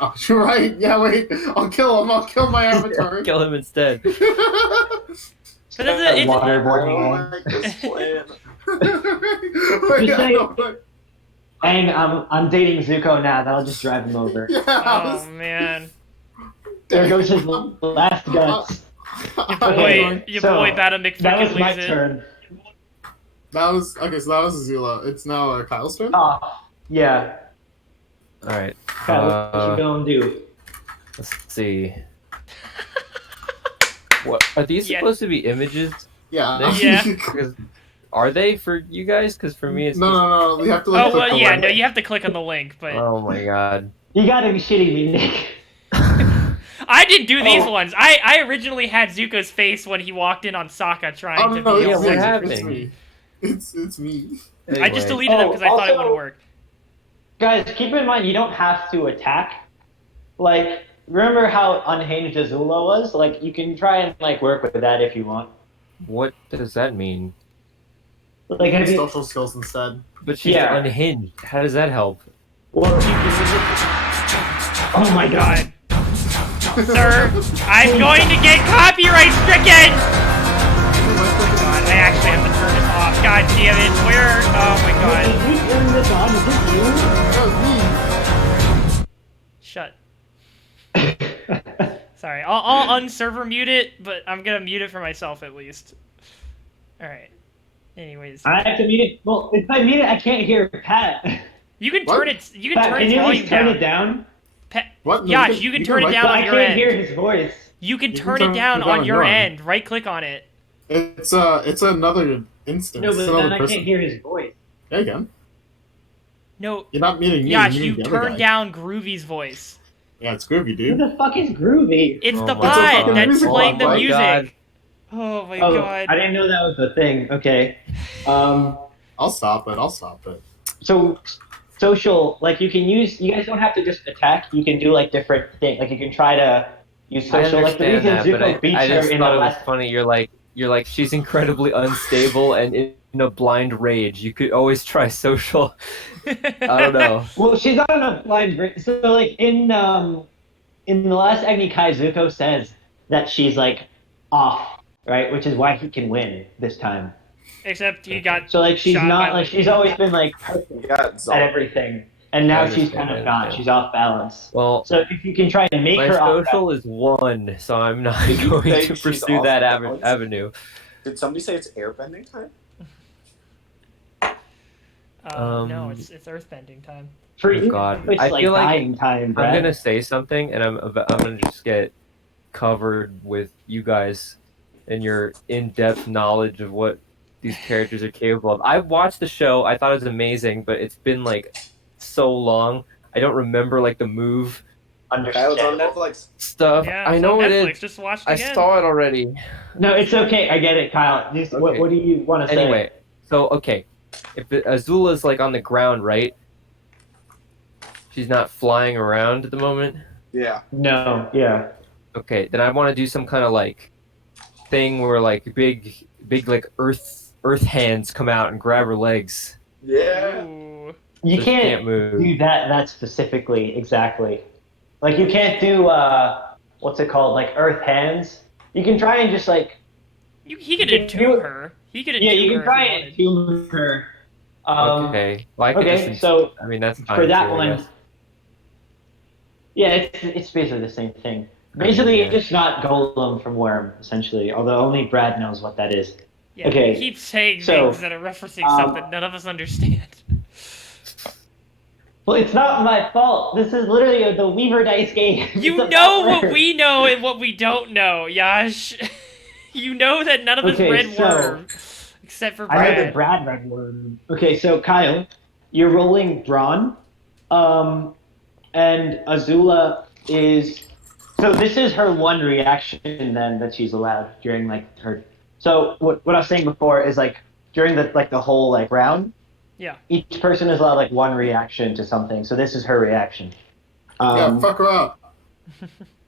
Oh, you're right. Yeah, wait. I'll kill him. I'll kill my avatar. Kill him instead. But it's Waterboarding. I don't like this plan. Wait, Just I say- don't like- And I'm dating Zuko now. That'll just drive him over. Yeah, I oh was- man, There goes his last guts. boy, your so boy Bada That was McFickin my loses it. turn. That was okay. So that was Azula. It's now Kyle's turn. Oh, yeah. All right. Kyle, what you gonna do? Let's see. What are these Yeah. supposed to be images? Yeah. Yeah. Because are they for you guys? Because for me, it's No, just- no, no. You have to like. Oh click well, the yeah, link. no, you have to click on the link, but Oh my god. You gotta be shitting me, Nick. I didn't do these Oh. ones. I originally had Zuko's face when he walked in on Sokka trying Oh to no, be. Yeah, it's what me. happened? It's me. It's me. I just Anyway. deleted them because I thought it also- wouldn't work. Guys, keep in mind you don't have to attack. Like, remember how unhinged Azula was? Like, you can try and like work with that if you want. What does that mean? Like, have you? Social skills instead. But she's Yeah. unhinged. How does that help? Well, Oh my god. Sir, I'm going to get copyright stricken! God, I actually have to turn this off. God damn it. Where? Oh my god. Did you turn this on? Is That was me. Shut. Sorry, I'll unserver mute it, but I'm gonna mute it for myself at least. Alright. Anyways, I have to mute it. Well, if I mute it, I can't hear Pat. you can What? turn it. You can Pat, turn can its you at volume least turn down. it down? What? No, Yash, you can turn it right down But on I your can't end. hear his voice. You can You can turn turn it down it down on your your end. Right click on it. It's another instance. No, it's but another then I person. can't hear his voice. Yeah, again. No, You're not muting me. Yash, you're you muting the other turn guy. down Groovy's voice. Yeah, it's groovy, Who dude. the fuck is Groovy? It's Oh the my bot fucking that's music playing the bot, music. God. Oh my Oh, god. I didn't know that was a thing. Okay. I'll stop it. So social, like you guys don't have to just attack. You can do like different things. Like you can try to use I social. Like the understand reason that, but Zuko beats I her just in the thought it was last. funny. You're like she's incredibly unstable and in a blind rage. You could always try social. I don't know. Well, she's not on a blind. So like in the last Agni Kai, Zuko says that she's like off, right? Which is why he can win this time. Except he got So like she's shot by not like she's lightning. always been like You perfect got at Zol. everything, and now she's kind of not. She's off balance. Well, So if you can try to make my her off social is 1, so I'm not Did you going say to she's pursue off that balance? avenue. Did somebody say it's airbending time? No, it's earthbending time. for Oh, you, God. it's I like feel like dying time, Brad. I'm gonna say something, and I'm gonna just get covered with you guys and your in-depth knowledge of what these characters are capable of. I watched the show. I thought it was amazing, but it's been like so long. I don't remember like the move That was on Understandable. Netflix. stuff. Yeah, I it's know on it Netflix. is. Just watch it I again. saw it already. No, it's okay. I get it, Kyle. Okay. What do you want to say? Anyway, so okay, if Azula's like on the ground, right? She's not flying around at the moment. Yeah. No, yeah. Okay, then I want to do some kind of like thing where like big like earth hands come out and grab her legs. Yeah. Ooh. You So she can't can't move. do that specifically, exactly. Like you can't do what's it called? Like earth hands. You can try and just like He could You- entomb her. He could entomb yeah, you her can try if he and wanted. entomb her. Okay, well I could okay, just. so I mean that's fine for that too, I one, guess. yeah, it's basically the same thing. Basically, Yeah. it's just not Golem from Worm, essentially. Although only Brad knows what that is. Yeah, Okay, he keeps saying so, things that are referencing stuff that none of us understand. Well, it's not my fault. This is literally the Weaverdice game. You It's know about what Worm. we know and what we don't know, Yash. You know that none of us Okay, read so- Worm, except for I know Brad. that Brad read Worm. Okay, so Kyle, you're rolling Brawn, and Azula is. So this is her one reaction then that she's allowed during like her. So what I was saying before is like during the whole like round, Yeah. each person is allowed like one reaction to something. So this is her reaction. Yeah, fuck her up.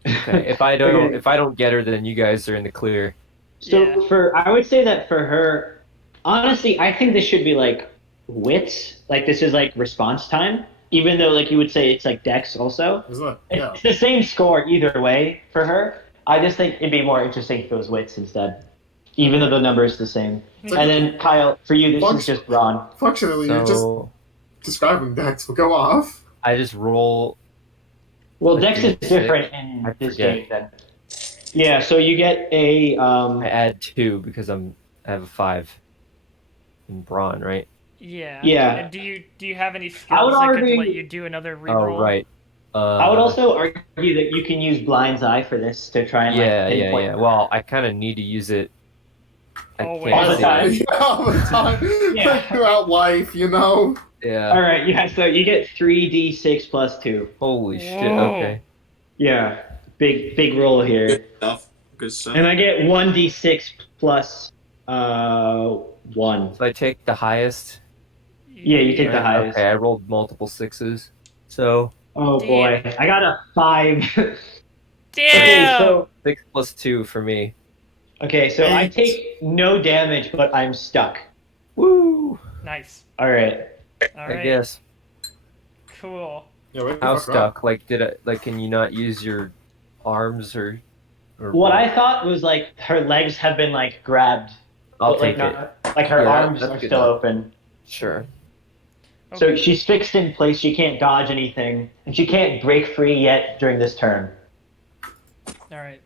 Okay, if I don't get her, then you guys are in the clear. So Yeah. I would say that for her, honestly, I think this should be like wits. Like this is like response time, even though like you would say it's like dex also. Isn't it? Yeah. It's the same score either way for her. I just think it'd be more interesting if it was wits instead, even though the number is the same. It's And then Kyle, for you, this Fuck. is just Braun. Functionally, you're just So describing Dex. But go off. I just roll. Well, A dex is D6? different in I this forget. game then. Yeah, so you get a I add 2 because I have a 5 in brawn, right? Yeah. Yeah. And do you have any I would skills that could argue- let you do another reroll? Oh right. I would also argue that you can use Blind's Eye for this to try and Yeah, like yeah, pinpoint. yeah. Well, I kind of need to use it. I Always. can't All the see time. it. Yeah, all the time. Yeah. Throughout life, you know. Yeah. All right, yeah. So you get 3d6 plus 2. Holy shit. Whoa. Okay. Yeah, big roll here. Good stuff. Good stuff. And I get 1d6 plus 1. So I take the highest. Yeah, you take the highest. Okay, I rolled multiple 6s. So Oh boy, I got a 5. Okay, Damn. so 6 plus 2 for me. I Eight. take no damage, but I'm stuck. Woo! Nice. All right. All I right. guess. Cool. Yeah, wait the How fuck up. stuck? Like, can you not use your arms or What I thought was like her legs have been like grabbed, I'll but take like it. not, like her Yeah, arms that's are good still enough. open. Sure. So Okay. she's fixed in place. She can't dodge anything, and she can't break free yet during this turn. All right.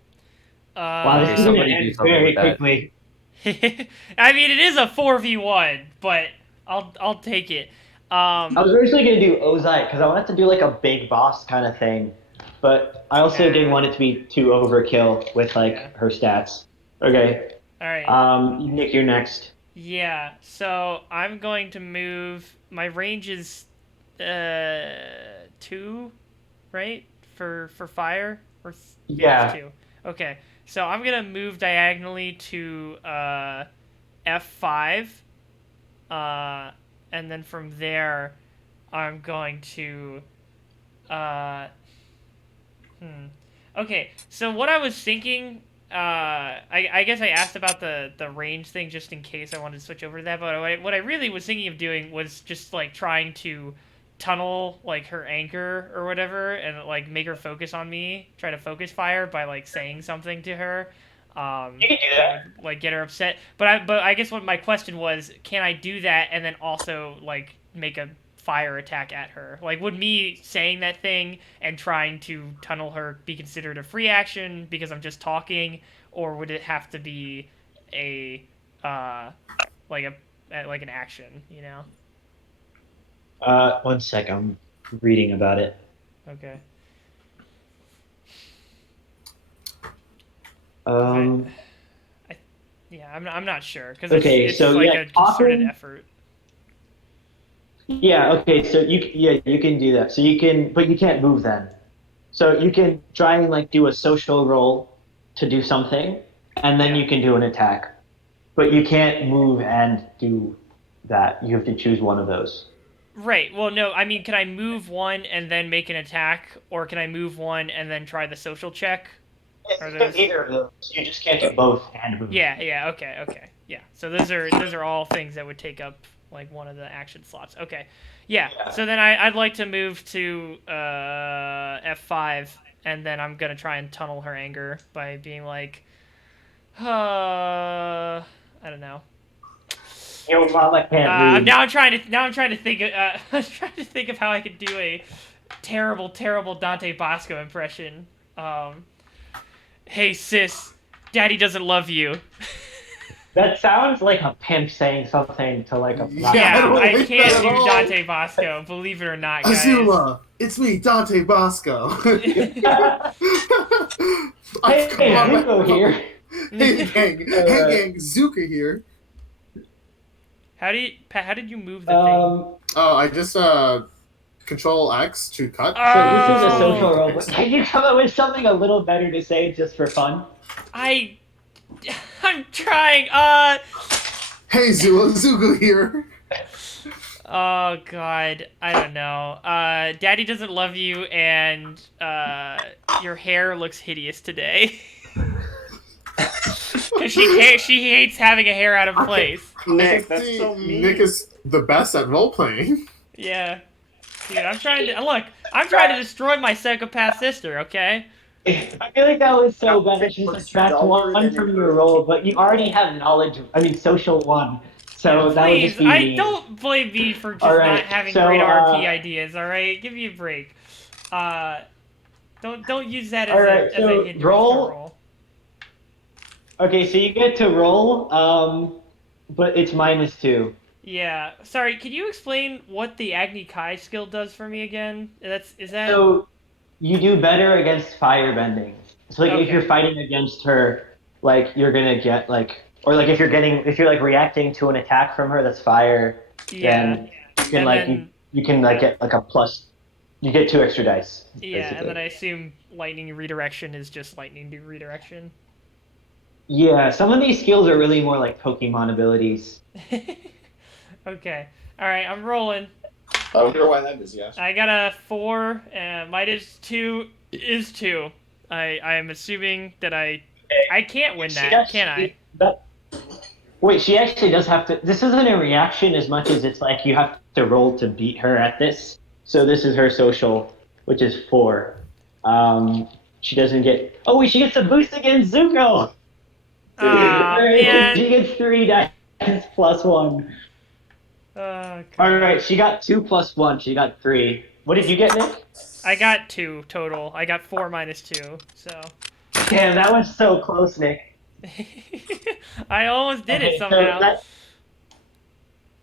Wow, this Okay, is going to somebody do end something very with that. quickly. I mean, it is a 4v1, but I'll take it. I was originally gonna do Ozai because I wanted to do like a big boss kind of thing, but I also didn't want it to be too overkill with like Yeah. her stats. Okay, All right. Nick, you're next. Yeah. So I'm going to move. My range is 2, right? For fire yeah, it's Yeah. 2. Okay. So I'm gonna move diagonally to F5, uh, and then from there, I'm going to uh, Okay, so what I was thinking, I guess I asked about the range thing just in case I wanted to switch over to that, but what I really was thinking of doing was just, like, trying to tunnel, like, her anchor or whatever, and, like, make her focus on me, try to focus fire by, like, saying something to her. You can do That would, like, get her upset. But I guess what my question was, can I do that and then also, like, make a fire attack at her? Like, would me saying that thing and trying to tunnel her be considered a free action because I'm just talking, or would it have to be a like like an action? You know? 1 sec, I'm reading about it. Okay. Um, Yeah, I'm not sure because okay, it's so like yeah, a concerted talking. effort. Yeah, okay, so you can do that. So you can, but you can't move then. So you can try and like do a social roll to do something, and then Yeah. you can do an attack. But you can't move and do that. You have to choose one of those. Right. Well, no. I mean, can I move one and then make an attack, or can I move one and then try the social check? Are You can those? either of those. You just can't do both and move. Yeah, yeah, okay. Yeah. So those are all things that would take up like one of the action slots. Okay. Yeah. Yeah. So then I'd like to move to F5, and then I'm going to try and tunnel her anger by being like I don't know. Your mama can't read. Now I'm trying to think I'm trying to think of how I could do a terrible Dante Bosco impression. Hey sis, daddy doesn't love you. That sounds like a pimp saying something to like a Yeah, Yeah, don't I like can't that do at all. Dante Bosco, believe it or not, guys. Azula, it's me, Dante Bosco. Hey, I've come on my- Zuko here. Hey gang, Zuka here. How did you move the thing? Oh, I just Control X to cut. So this is a Oh. social role. But can you come up with something a little better to say just for fun? I'm trying. Hey Zuka here. Oh God, I don't know. Daddy doesn't love you, and your hair looks hideous today. Because she hates having a hair out of place. Nick, that's See, so mean. Nick is the best at role playing. Yeah. Dude, I'm trying to destroy my psychopath sister, okay? I feel like that was so bad. It's just Looks subtract dumber one than from it your is. roll, but you already have knowledge. I mean, social one. So Yeah, that would please, just be I mean. don't blame me for just All right, not having so, great RP ideas. All right, give me a break. Don't use that as All right, a so hindrance to roll. roll. Okay, so you get to roll, but it's -2. Yeah, sorry. Could you explain what the Agni Kai skill does for me again? Is that So you do better against firebending. So like if Okay. you're fighting against her, like you're gonna get like, or like if you're like reacting to an attack from her that's fire, Yeah. then you can And like then you can like get like a plus. You get 2 extra dice. yeah, Basically. and then I assume lightning redirection is just lightning redirection. Yeah, some of these skills are really more like Pokemon abilities. Okay. All right, I'm rolling. I wonder why that is, yes. I got a 4, and minus 2 is 2. I am assuming that I can't win that, can I? Wait, she actually does have to. This isn't a reaction as much as it's like you have to roll to beat her at this. So this is her social, which is 4. She doesn't get. Oh, wait, she gets a boost against Zuko. Aw, Alright, man. she gets 3 dice plus 1. God. All right, she got 2 plus 1. She got 3. What did you get, Nick? I got 2 total. I got 4 minus 2, so. Damn, that was so close, Nick. I almost did Okay, it so somehow. that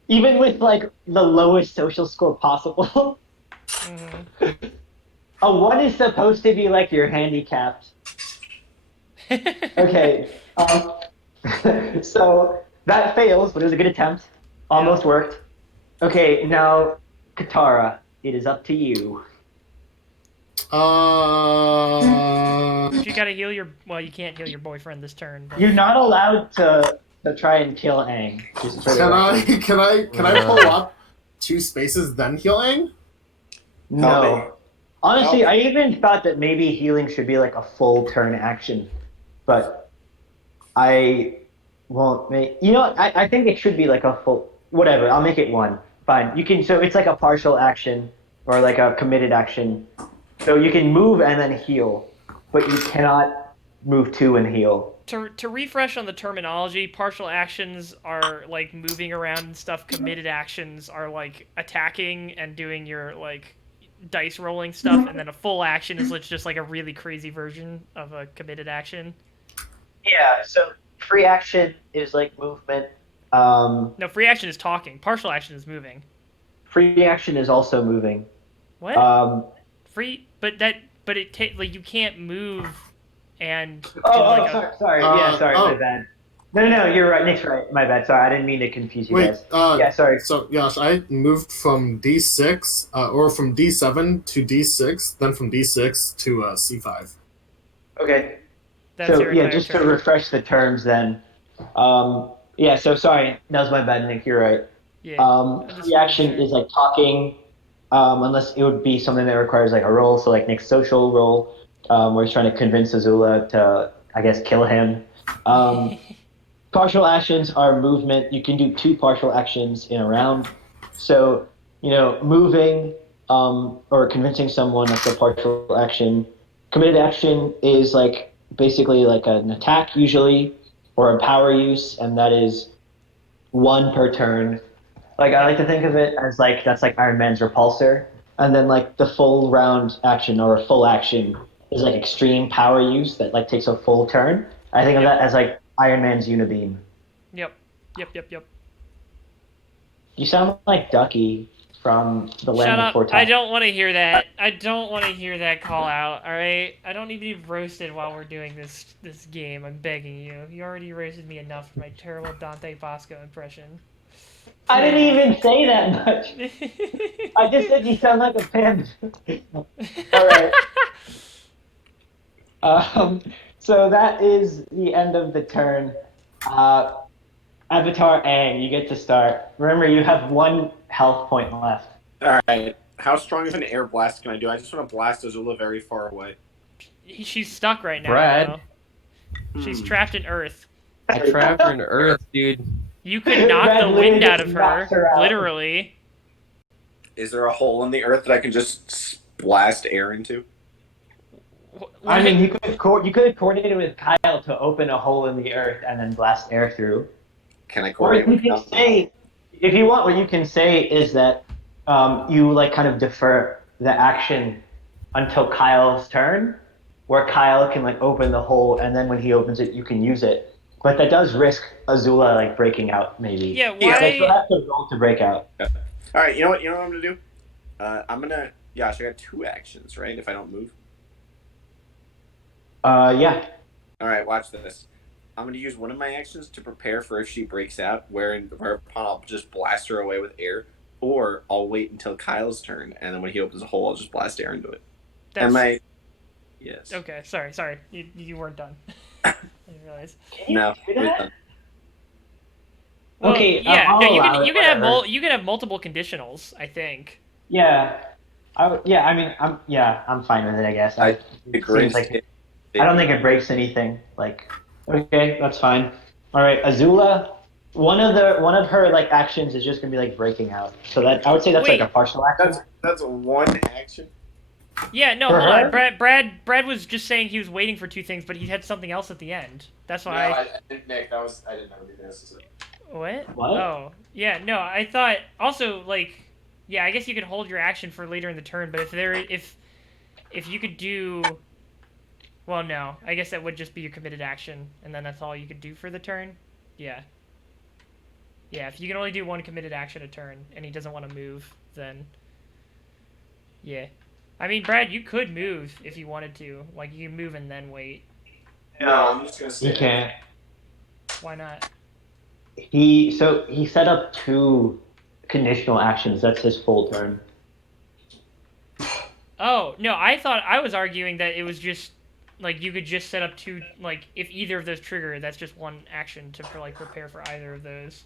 even with like the lowest social score possible, Mhm. a one is supposed to be like you're handicapped. Okay, so that fails, but it was a good attempt. Yeah. Almost worked. Okay, now Katara, it is up to you. But you gotta heal your. Well, you can't heal your boyfriend this turn. But You're not allowed to try and kill Aang. Just for the can I record. can I pull up 2 spaces then heal Aang? Help me. No. Honestly, Help. I even thought that maybe healing should be like a full turn action, but I won't make. You know what? I think it should be like a full. Whatever. I'll make it one. Fine. You can. So it's like a partial action or like a committed action. So you can move and then heal, but you cannot move two and heal. to refresh on the terminology, partial actions are like moving around and stuff. Committed actions are like attacking and doing your like dice rolling stuff, and then a full action is just like a really crazy version of a committed action. Yeah. So free action is like movement. No, free action is talking. Partial action is moving. Free action is also moving. What? Um, Free, but it take like you can't move and do Oh, like oh, a sorry. Yeah, sorry, my Oh, bad. No, no, no, you're right. Nick's right. My bad. Sorry, I didn't mean to confuse you wait. guys. Yeah, sorry. So Yash, I moved from D6, or from D7 to D6, then from D6 to C5. Okay. that's So your yeah, entire just to turn. refresh the terms then. Yeah, so sorry. That was my bad, Nick. You're right. Yeah, I just Free wanted to be action sure. is like talking, unless it would be something that requires like a roll. So like Nick's social roll, where he's trying to convince Azula to, I guess, kill him. Um, Partial actions are movement. You can do two partial actions in a round. So, moving or convincing someone, that's a partial action. Committed action is like basically like an attack usually or a power use, and that is one per turn. Like I Yep. like to think of it as like that's like Iron Man's repulsor. And then like the full round action or a full action is like extreme power use that like takes a full turn. I think of Yep. that as like Iron Man's unibeam. Yep. Yep. Yep. Yep. You sound like Ducky from the Shut Land up. Before I Time. don't want to hear that. I don't want to hear that call out, alright? I don't need to be roasted while we're doing this game. I'm begging you. You already roasted me enough for my terrible Dante Bosco impression. I didn't even say that much. I just said you sound like a panda. All right. Um, so that is the end of the turn. Uh, Avatar Aang, you get to start. Remember, you have one health point left. All right. How strong of an air blast can I do? I just want to blast Azula very far away. She's stuck right now, Brad, though. She's Hmm. trapped in Earth. trapped her in Earth, dude. You could knock the Brad literally wind out just of knocks her, her out. literally. Is there a hole in the earth that I can just blast air into? I mean, you could have coordinated with Kyle to open a hole in the earth and then blast air through. Can I Or coordinate you with can Kyle? say, if you want, what you can say is that you like kind of defer the action until Kyle's turn, where Kyle can like open the hole, and then when he opens it, you can use it. But that does risk Azula like breaking out, maybe. Yeah, Yeah. Like she'll why? have to roll to break out. Yeah. All right. You know what? You know what I'm gonna do? I'm gonna. Yeah, so I got two actions, right? If I don't move. Yeah. All right. Watch this. I'm gonna use one of my actions to prepare for if she breaks out, whereupon I'll just blast her away with air, or I'll wait until Kyle's turn, and then when he opens a hole, I'll just blast air into it. That's Am I? Yes. okay. Sorry. You weren't done. I didn't realize. Can you No. do We're that? done. Well, Okay, yeah, I'll no, you allow can it, you can have whatever. you can have multiple conditionals. I think. Yeah. Yeah, I mean, I'm fine with it, I guess. I It agree. seems like I don't think it breaks anything. Like, okay, that's fine. All right, Azula. One of her like actions is just gonna be like breaking out. So that I would say that's like a Wait. partial action That's one action. Yeah. No. for Hold on. her. Brad was just saying he was waiting for two things, but he had something else at the end. That's No, why. Nick, that was I didn't know this. What? What? Oh. Yeah. No. I thought also like. Yeah. I guess you could hold your action for later in the turn, but if you could do. Well, no. I guess that would just be your committed action, and then that's all you could do for the turn. Yeah. Yeah, if you can only do one committed action a turn, and he doesn't want to move, then... Yeah. I mean, Brad, you could move if you wanted to. Like, you can move and then wait. No, I'm just gonna He stay. can't. Why not? He set up 2 conditional actions. That's his full turn. Oh, no, I thought I was arguing that it was just... Like, you could just set up 2... Like, if either of those trigger, that's just 1 action to, like, prepare for either of those.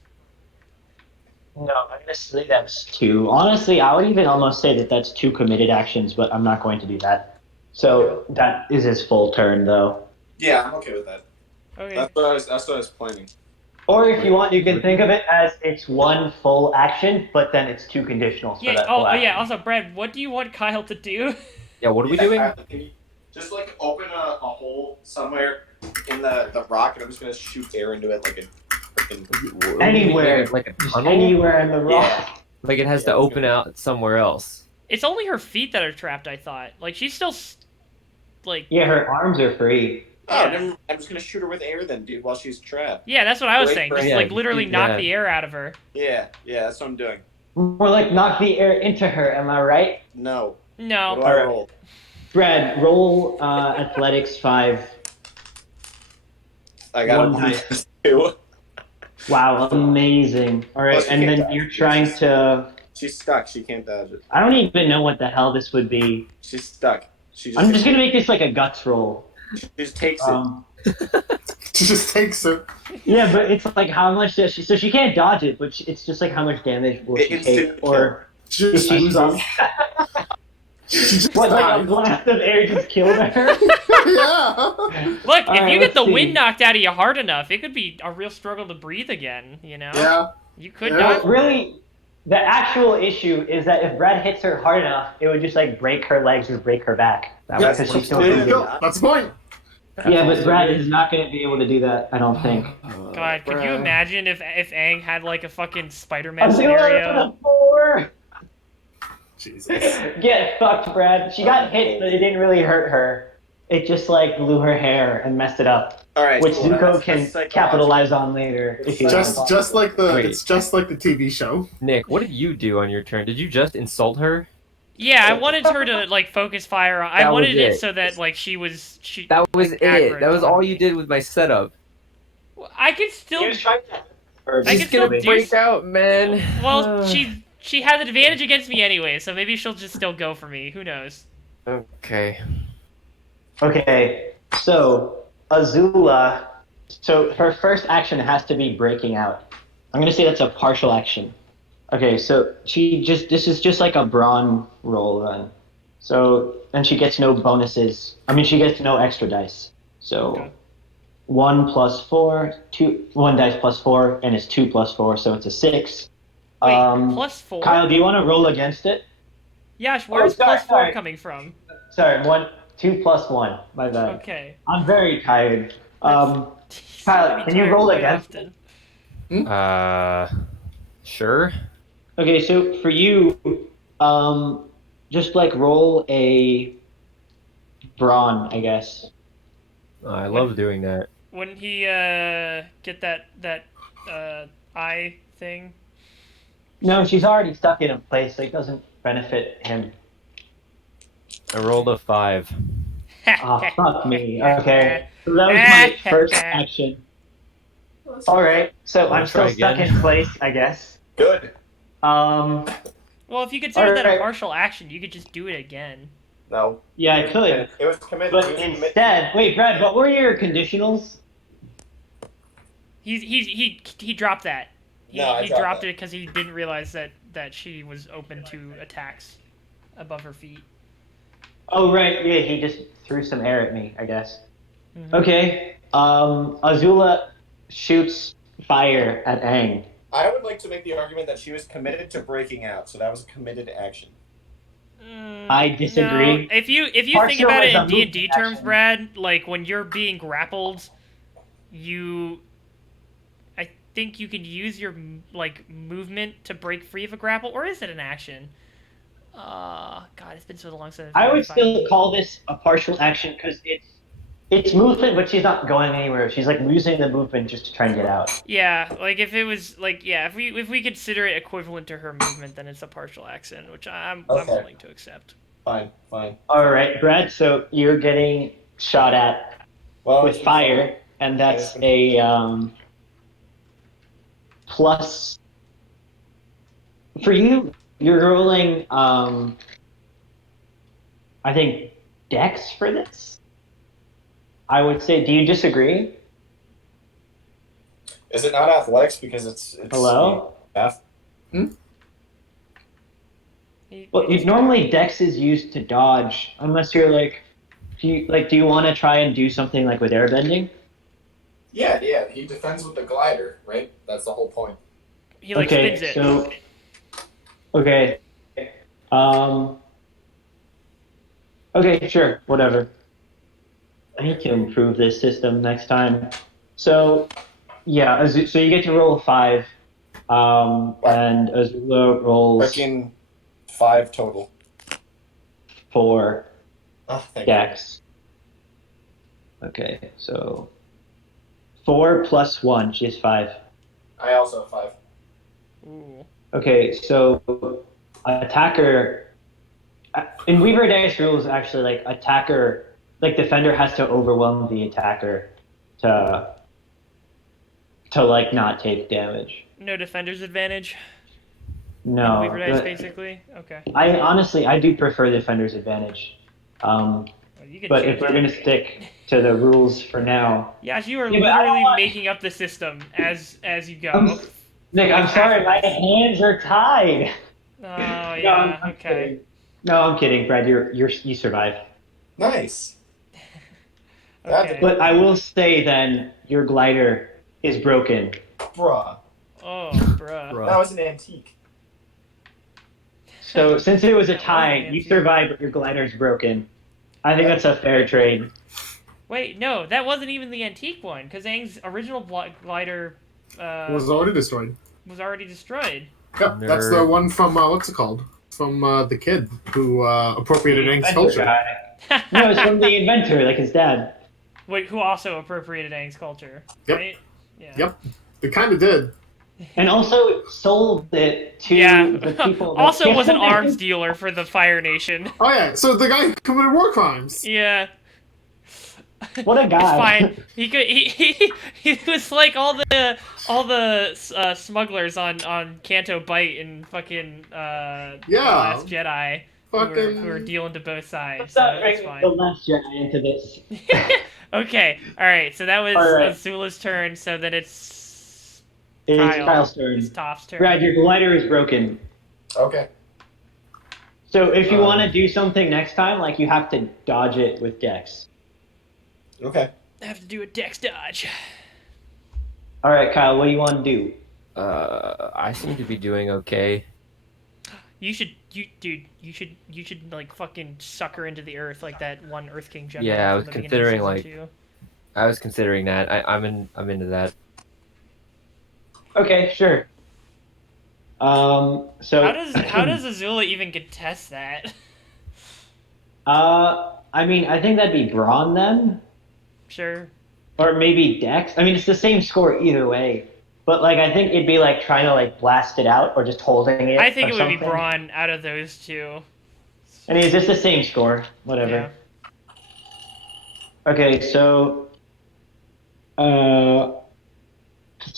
No, I'm gonna say that's 2. Honestly, I would even almost say that that's 2 committed actions, but I'm not going to do that. So that is his full turn, though. Yeah, I'm okay with that. Okay. That's what I was planning. Or if you want, you can think of it as it's 1 full action, but then it's 2 conditionals for Yeah, that full action. yeah, also, Brad, what do you want Kyle to do? Yeah, what are we doing? Can you just like open a hole somewhere in the rock, and I'm just gonna shoot air into it like a freaking Anywhere. Like a Just tunnel? anywhere in the rock. Yeah. Like it has to Yeah, open okay. out somewhere else. It's only her feet that are trapped, I thought. Like, she's still... Like... Yeah, her arms are free. Oh, Yeah. never mind. I'm just gonna shoot her with air then, dude, while she's trapped. Yeah, that's what I was Great saying. brain. Just, Yeah, like, literally do knock that. the air out of her. Yeah, that's what I'm doing. More like knock the air into her, am I right? No. What do No. I Alright. roll? Brad, roll athletics 5. I got One a dice. 2. Wow, amazing. Alright, Well, she and can't then dodge. you're trying to... She's stuck. She can't dodge it. I don't even know what the hell this would be. She's stuck. She I'm just gonna make this like a guts roll. She just takes it. She just takes it. Yeah, but it's like how much does she... So she can't dodge it, but it's just like how much damage will she Instant take? Or She if just she loses. She just What, like a dies. blast of air just killed her? Yeah. Look, if Alright, you get the let's see. wind knocked out of you hard enough, it could be a real struggle to breathe again, you know? Yeah. You could Yeah. die. Well, really, the actual issue is that if Brad hits her hard enough, it would just like break her legs or break her back. Yeah, Because she's still there you moving. go. That's the point. Yeah, but Brad is not going to be able to do that, I don't think. God, could you Bruh. imagine if Aang had like a fucking Spider-Man A 0 scenario? and a 4! Jesus. Get fucked, Brad. She got hit, but it didn't really hurt her. It just like blew her hair and messed it up, All right. which cool. Zuko That's can psychological. capitalize on later if he wants. Just like the Wait. it's just like the TV show. Nick, what did you do on your turn? Did you just insult her? Yeah, I wanted her to like focus fire on. I That was wanted it it. so that like she. That was like, it. aggro That was on all me. you did with my setup. I could still. He was trying to- or I She's can still gonna do break out, man. Well, she has an advantage against me anyway, so maybe she'll just still go for me. Who knows? Okay. Okay, so Azula, so her first action has to be breaking out. I'm gonna say that's a partial action. Okay, so this is just like a brawn roll then. So, and she gets no bonuses. I mean, she gets no extra dice. So, Okay. 1 plus 4, 1 dice plus 4, and it's 2 plus 4, so it's a 6. Wait, +4. Kyle, do you want to roll against it? Yash, where's sorry, +4 sorry. coming from? Sorry, 2 plus 1. My bad. Okay. I'm very tired. Kyle, Pretty can you tired roll quite against often. Sure. Okay, so for you, just like roll a brawn, I guess. I love doing that. Wouldn't he get that eye thing? No, she's already stuck in a place, so it doesn't benefit him. I rolled a 5. Oh, fuck me. Okay, so that was my first action. Alright, so Wanna I'm still try stuck again? in place, I guess. Good. Um, Well, if you consider that a Alright. partial action, you could just do it again. No. yeah, I could. It was committed. But instead, wait, Brad, what were your conditionals? He dropped that. He, No, I he dropped dropped that. it because he didn't realize that she was open to attacks above her feet. Oh, right, yeah, he just threw some air at me, I guess. Mhm. Okay, Azula shoots fire at Aang. I would like to make the argument that she was committed to breaking out, so that was a committed action. I disagree. No, if you think Partial about it is a in D&D movement terms, action. Brad, like when you're being grappled, I think you can use your like movement to break free of a grapple, or is it an action? God, it's been so long since. I would still call this a partial action because it's It's movement, but she's not going anywhere. She's like using the movement just to try and get out. Yeah, like if it was like yeah, if we consider it equivalent to her movement, then it's a partial accent, which I'm Okay. willing to accept. Fine, fine. All right, Brad. So you're getting shot at Well, with it's been fire, and that's a plus for you. You're rolling. I think Dex for this. I would say. Do you disagree? fun. Is it not athletics because it's Hello. math? Well, normally Dex is used to dodge, unless you're like, do you want to try and do something like with airbending? Yeah. He defends with the glider, right? That's the whole point. He like spins it. So, okay, um, okay, sure, whatever. I need to improve this system next time. So, yeah, so you get to roll a 5, and Azula rolls Freaking 5 total. 4 Oh, thank Dex. Okay, so 4 plus 1, she has 5. you. I also have 5. Ooh. Okay, so attacker in Weaverdice rules actually like attacker like defender has to overwhelm the attacker to like not take damage. No defender's advantage. No, Weaverdice basically. Okay. I do prefer defender's advantage. Well, you could But change if we're it. gonna stick to the rules for now, Yes, you are Yeah, but I don't literally want- making up the system as you go. Nick, I'm sorry, my hands are tied. Oh No, yeah. I'm Okay. kidding. No, I'm kidding, Brad. You survive. Nice. Okay. But I will say then, your glider is broken. Bruh. Oh, bruh. Bruh. That was an antique. So since it was a That was tie, fancy. you survived, but your glider's broken. I think that's a fair trade. Wait, no, that wasn't even the antique one, because Aang's original glider Was already destroyed. was already destroyed. Yep, that's the Nerd. one from what's it called? From the kid who appropriated Aang's Inventor culture. guy. No, it's from the inventor, like his dad. Wait, who also appropriated Aang's culture? Yep. Right? Yeah. Yep, they kind of did. And also sold it to Yeah. the people. that- Also was an arms dealer for the Fire Nation. Oh yeah, so the guy who committed war crimes. Yeah. What a It's guy. fine. He was like all the smugglers on Canto Bight and fucking The Last Jedi who were dealing to both sides. Let's So not it's bring fine. the Last Jedi into this. Okay, all right. So that was All right. Azula's turn. So that it's It's Kyle. Kyle's turn. It's Toph's turn. Brad, your glider is broken. Okay. So if you want to do something next time, like you have to dodge it with Dex. Okay. I have to do a dex dodge. All right, Kyle, what do you want to do? I seem to be doing okay. You should like fucking suck her into the earth like that one Earth King general. Yeah, I from was the beginning of considering, season like, 2. I was considering that. I'm into that. Okay, sure. So How does Azula even contest that? I mean, I think that'd be Braun then, Sure. or maybe Dex. I mean, it's the same score either way. But like, I think it'd be like trying to like blast it out or just holding it. I think or it would be something. Braun out of those two. I mean, it's just the same score. Whatever. Yeah. Okay, so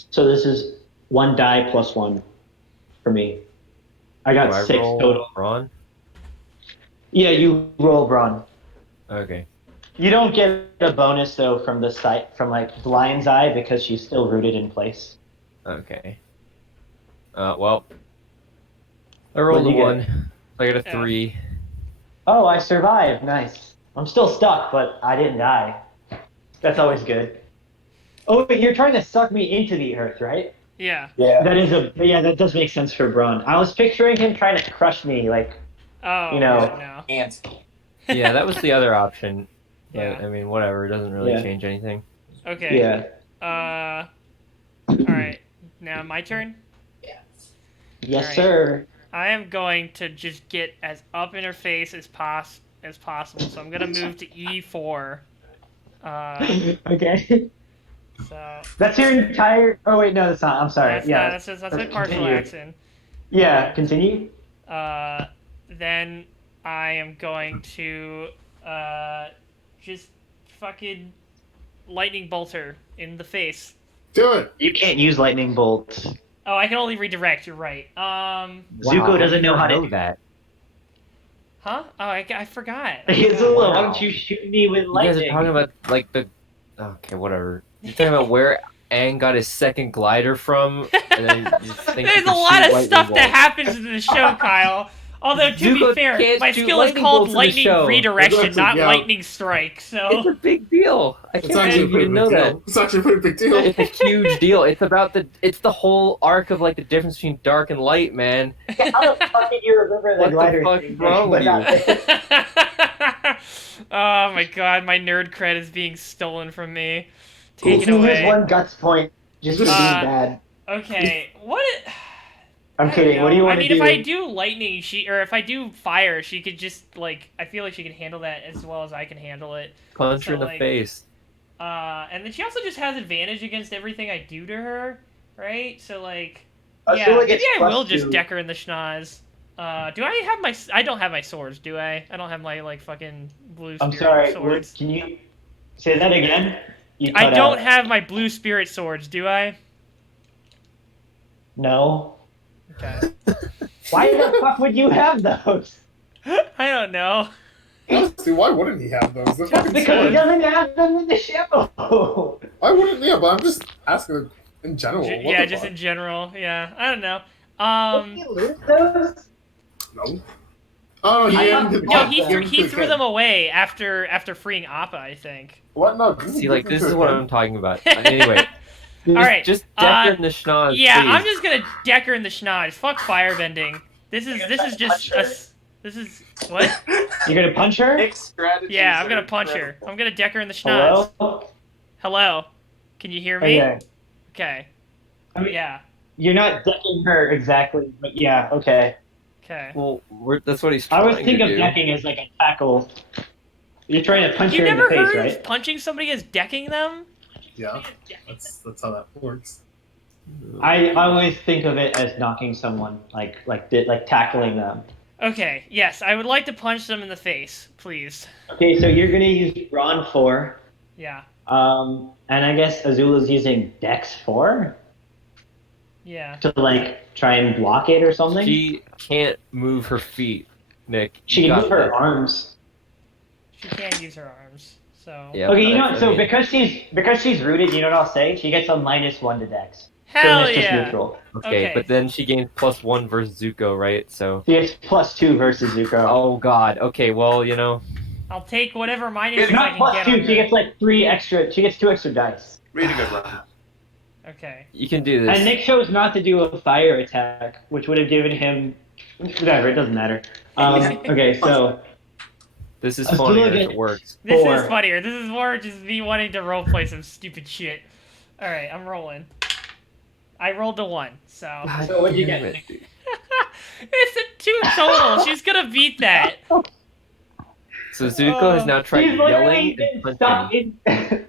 so this is 1 die plus 1 for me. I got Do I 6 roll total. Ron? Yeah, you roll Braun. Okay. You don't get a bonus though from the site from like the lion's eye because she's still rooted in place. Okay. Well, I rolled a What'd you 1. I got a Yeah. 3. Oh, I survived. Nice. I'm still stuck, but I didn't die. That's always good. Oh, but you're trying to suck me into the earth, right? Yeah. Yeah. That does make sense for Braun. I was picturing him trying to crush me, like Oh. You know. No. Ant. Yeah, that was the other option. Yeah. But, I mean, whatever. It doesn't really Yeah. change anything. Okay. yeah. All right. Now my turn. Yes, Alright. sir. I am going to just get as up in her face as possible. So I'm gonna move to E4. Okay. So That's your entire. Oh wait, no, that's not. I'm sorry. that's Yeah. that's my partial Continue. action. Yeah. Continue. Then I am going to just fucking lightning bolt her in the face. Do it. You can't use lightning bolts. Oh, I can only redirect. You're right. Zuko doesn't know how to know do that. Huh? Oh, I forgot. Azula, why don't you shoot me with You guys are lightning? talking about like the. Okay, whatever. You're talking about where Aang got his second glider from, and then you just think There's you a can lot shoot of lightning stuff that bolts. happens in the show, Kyle. Although to be Zuko fair, can't my shoot skill is lightning called bolts in the lightning show. redirection, Exactly, not yeah. lightning strike. It's So a big deal. I It's can't actually a believe you pretty didn't big know deal. that. It's actually a pretty big deal. It's a huge deal. It's about it's the whole arc of like the difference between dark and light, man. How the fuck did you remember the What the glider fuck thing? is wrong with But not- oh my god, my nerd cred is being stolen from me. You Taken lose away. one guts point just for being bad. Okay, what? I'm I don't kidding. What do you know. want I mean, to do? if I do lightning, if I do fire, she could just like. I feel like she can handle that as well as I can handle it. Punch her in So, the like, face. And then she also just has advantage against everything I do to her, right? So like, Azula yeah, maybe gets I will plus just 2. deck her in the schnoz. Do I have my? I don't have my swords, do I? I don't have my like fucking blue I'm spirit sorry. swords. Can you say that again? You I cut don't out. have my blue spirit swords, do I? No. Okay. Why the fuck would you have those? I don't know. Honestly, why wouldn't he have those? They're fucking Because he swords. doesn't have them in the show. Why wouldn't? Yeah, but I'm just asking in general. What Yeah, the just fuck? in general. Yeah, I don't know. Did he lose those? No. Oh, he ended No, up- he threw them away after freeing Appa, I think. What? No. See, like this is what I'm talking about. Anyway, All right. just deck her in the schnoz. Yeah, please. I'm just gonna deck her in the schnoz. Fuck firebending. This is just this is what? You're gonna punch her? Nick's strategies Yeah, I'm are gonna punch her. incredible. I'm gonna deck her in the schnoz. Hello? Hello. Can you hear me? Okay. Okay. I mean, Yeah. you're not decking her exactly, but yeah, okay. Okay. Well, that's what he's I trying always think to of do. decking as like a tackle. You're trying to punch You her in the never face, heard right? of punching somebody as decking them? Yeah, that's how that works. I always think of it as knocking someone, like tackling them. Okay. Yes, I would like to punch them in the face, please. Okay, so you're gonna use Brawn 4, Yeah. and I guess Azula's using Dex 4 Yeah. to like try and block it or something. She can't move her feet, Nick. She You can got move her this. arms. She can't use her arms. So. Yeah, Okay, you but know I what? So mean, because she's rooted, you know what I'll say? She gets a -1 to Dex. So Hell it's just yeah. neutral. okay, Okay. but then she gains +1 versus Zuko, right? So. She gets +2 versus Zuko. Oh God. Okay, well, you know. I'll take whatever minuses I Not can get on +2. She her. gets like 3 extra. She gets 2 extra dice. Read a good one. Okay. You can do this. And Nick chose not to do a fire attack, which would have given him whatever. It doesn't matter. Okay, so This is Azula funnier if gets- it works. This 4. is funnier. This is more just me wanting to roleplay some stupid shit. Alright, I'm rolling. I rolled a 1, so. God So what'd you damn get? it, dude. It's a 2 total. She's gonna beat that. So Zuko has now tried She's literally yelling been and stuck punching. in.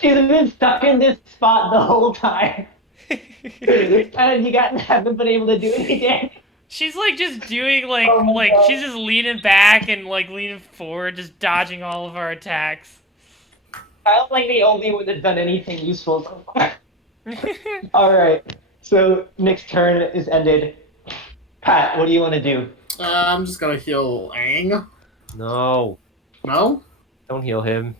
She's been stuck in this spot the whole time, and you haven't been able to do anything. She's like just doing like Oh my God. she's just leaning back and like leaning forward, just dodging all of our attacks. Kyle's like the only one that's done anything useful so far. All right, so Nick's turn is ended. Pat, what do you want to do? I'm just gonna heal Aang. No, No? don't heal him.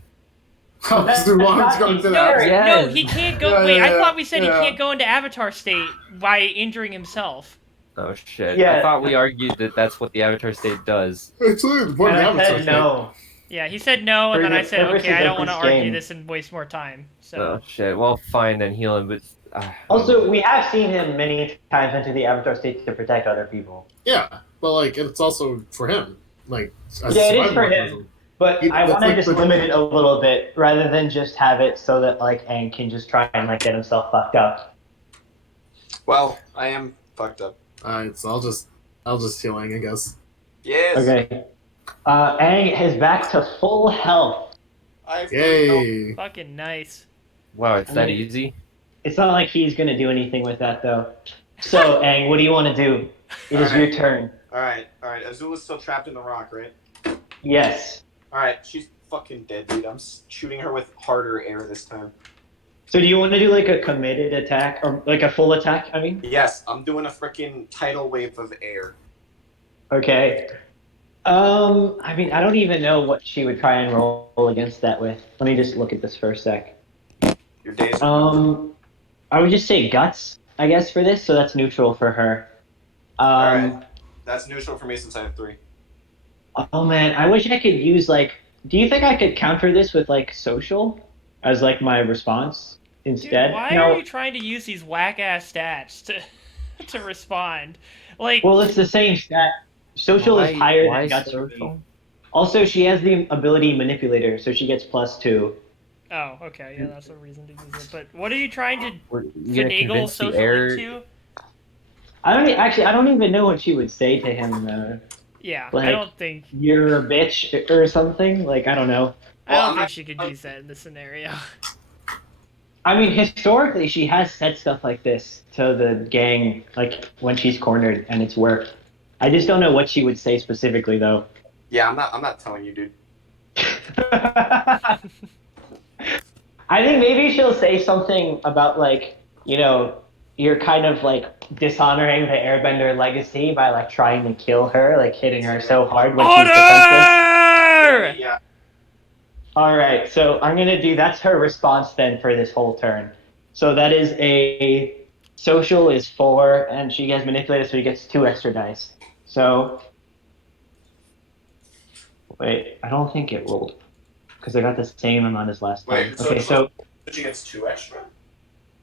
Oh, so Ron's gonna do that. No, Yes. No, he can't go. Yeah, Wait, I yeah, thought we said yeah. he can't go into Avatar state by injuring himself. Oh shit. Yeah. I thought we argued that that's what the Avatar state does. It's literally the point And of I Avatar said no. Yeah, he said no, and For then I the said, purposes okay, I of don't want to this argue game. this and waste more time. So Oh shit. Well, fine then, heal him. But Also, we have seen him many times into the Avatar state to protect other people. Yeah, but like it's also for him. Like as Yeah, it is survival for him. mechanism. But I That's want to like just the- limit it a little bit, rather than just have it so that like Aang can just try and like get himself fucked up. Well, I am fucked up. Alright, so I'll just heal Aang, I guess. Yes. Okay. Aang is back to full health. I have Yay! Fucking nice. Wow, it's that I mean- easy. It's not like he's gonna do anything with that though. So, Aang, what do you want to do? It is your Alright. turn. All right. Azula's still trapped in the rock, right? Yes. All right. She's fucking dead, dude. I'm shooting her with harder air this time. So do you want to do like a committed attack or like a full attack? I mean, Yes, I'm doing a freaking tidal wave of air. okay. I mean, I don't even know what she would try and roll against that with. Let me just look at this for a sec. Your days are I would just say guts, I guess, for this, so that's neutral for her. All right. That's neutral for me since I have 3. Oh man, I wish I could use like. Do you think I could counter this with like social as like my response Dude, instead? why No. are you trying to use these whack ass stats to respond? Like, Well, it's the same stat. Social is higher Why than guts for me. social? Also, she has the ability manipulator, so she gets +2. oh, okay, yeah, that's a reason to use it. But what are you trying to You gonna finagle convince the social air? into? I don't even know what she would say to him. Yeah, Like, I don't think you're a bitch or something. Like, I don't know. I don't I'm think not- she could use that in this scenario. I mean, historically, she has said stuff like this to the gang, like when she's cornered, and it's worked. I just don't know what she would say specifically, though. Yeah, I'm not telling you, dude. I think maybe she'll say something about like, you're kind of like dishonoring the Airbender legacy by like trying to kill her, like hitting her so hard when she's defenseless. Order! Yeah. All right, so I'm gonna do that's her response then for this whole turn. So that is a social is 4, and she gets manipulated, so he gets 2 extra dice. So wait, I don't think it rolled because I got the same amount as last time. Wait, Okay, so she gets 2 extra?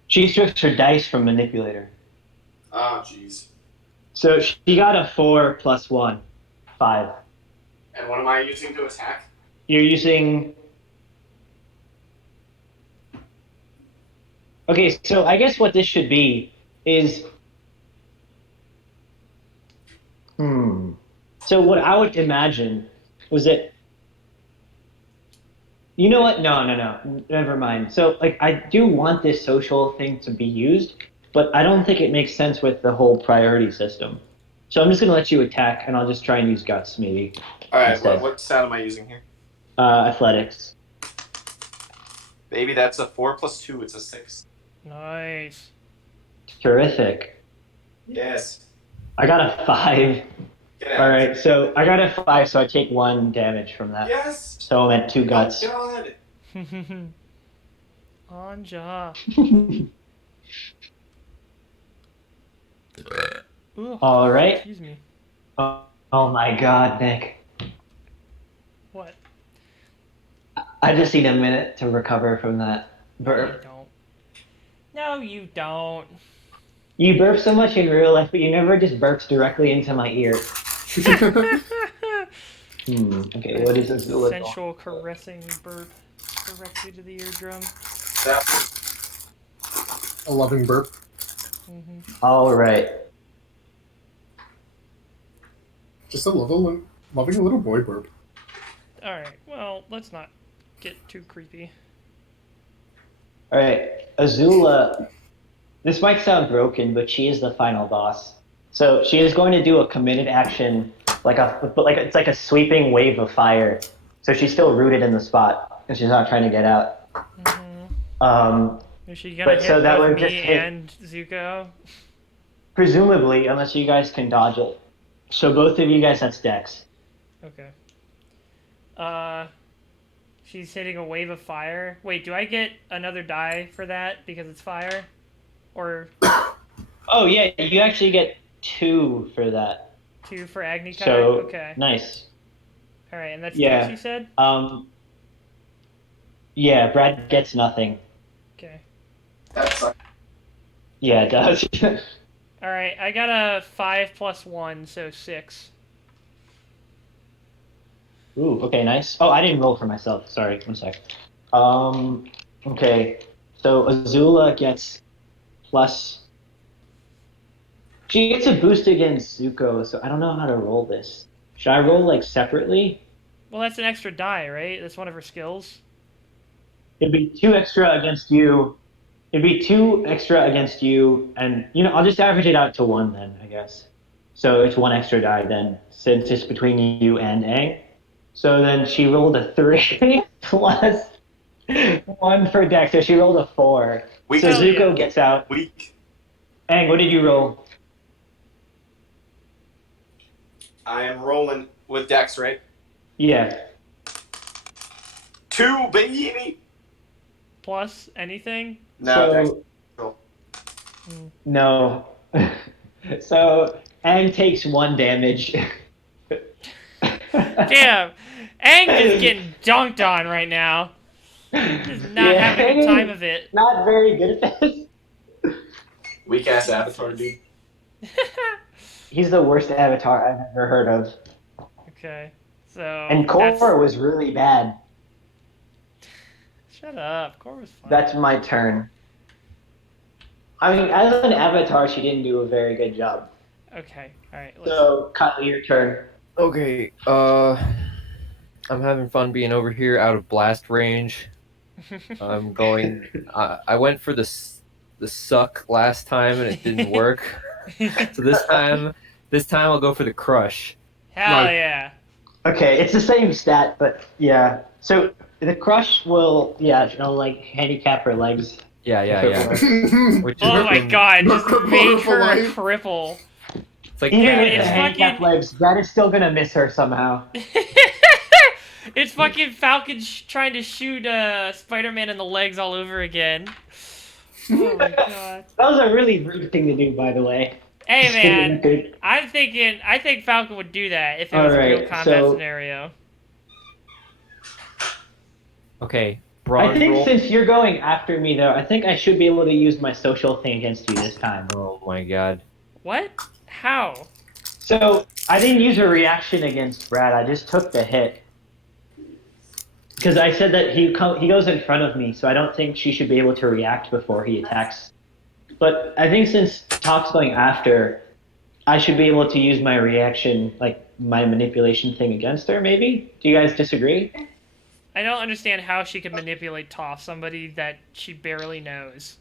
she strips her dice from manipulator. Oh, jeez. So she got a 4 plus 1, 5. And what am I using to attack? You're using. Okay, so I guess what this should be is. So what I would imagine was that. You know what? No. Never mind. So like I do want this social thing to be used, but I don't think it makes sense with the whole priority system. So I'm just gonna let you attack, and I'll just try and use guts maybe. All right, Instead. what stat am I using here? Athletics. Baby, that's a 4 plus 2. It's a 6. Nice. Terrific. Yes. I got a 5. Get out. All right, so I got a 5, so I take 1 damage from that. Yes. So I'm at 2 guts. Oh, God. Anja. Ooh, All right. excuse me. Oh my God, Nick. What? I just need a minute to recover from that No, you burp. don't. No, you don't. You burp so much in real life, but you never just burps directly into my ear. Okay, what is this? Sensual caressing burp directly to the eardrum. A loving burp. Mm-hmm. All right. Just a loving little boy burp. All right. Well, let's not get too creepy. All right. Azula, this might sound broken, but she is the final boss. So she is going to do a committed action, it's like a sweeping wave of fire. So she's still rooted in the spot, and she's not trying to get out. Mm-hmm. Is she gonna But hit so that both would me just hit- and Zuko? Presumably, unless you guys can dodge it. So both of you guys, that's Dex. Okay. She's hitting a wave of fire. Wait, do I get another die for that because it's fire? Or Oh yeah, you actually get 2 for that. 2 for Agni Kai? So Okay. nice. All right, and that's Yeah. Dex, you said? Yeah, Brad gets nothing. Okay. That sucks. Yeah, it does. All right, I got a 5 plus 1, so 6. Ooh, okay, nice. Oh, I didn't roll for myself. Sorry, one sec. Okay. So Azula gets plus. She gets a boost against Zuko, so I don't know how to roll this. Should I roll like separately? Well, that's an extra die, right? That's one of her skills. it'd be 2 extra against you. It'd be 2 extra against you, and I'll just average it out to 1 then, I guess. So it's 1 extra die then, since it's between you and Aang. So then she rolled a 3 plus 1 for Dex, so she rolled a 4. Weak. So Hell Zuko yeah. gets out. Weak. Aang, what did you roll? I am rolling with Dex, right? Yeah. 2, baby. Plus anything? No, Dex. So Roll. no. So Aang takes 1 damage. Damn. Aang is getting dunked on right now. He's not Yeah, having a good time of it. Not very good at this. Weak ass Avatar, dude. He's the worst Avatar I've ever heard of. Okay. So And Korra was really bad. Shut up. Korra was fine. That's my turn. I mean, as an Avatar, she didn't do a very good job. Okay. Alright, So, Kyle, your turn. Okay. I'm having fun being over here out of blast range. I'm going. I went for the suck last time and it didn't work. So this time I'll go for the crush. Hell Like- yeah. Okay, it's the same stat, but yeah. So, the crush will, like, handicap her legs. Yeah. Which is Oh my god, just Cripple make for her a life. cripple. It's like Even Yeah, with the it's handicap fucking- legs, that is still gonna miss her somehow. It's fucking Falcon trying to shoot Spider-Man in the legs all over again. Oh my god. That was a really rude thing to do, by the way. Hey Just for the man, record. I think Falcon would do that if it was a real Alright, combat so- scenario. okay. I Bronze think roll. since you're going after me, though, I think I should be able to use my social thing against you this time. Oh my god. What? How? So, I didn't use a reaction against Brad, I just took the hit. Because I said that he goes in front of me, so I don't think she should be able to react before he attacks. But I think since Top's going after, I should be able to use my reaction, like my manipulation thing against her, maybe? Do you guys disagree? I don't understand how she could manipulate Toph, somebody that she barely knows.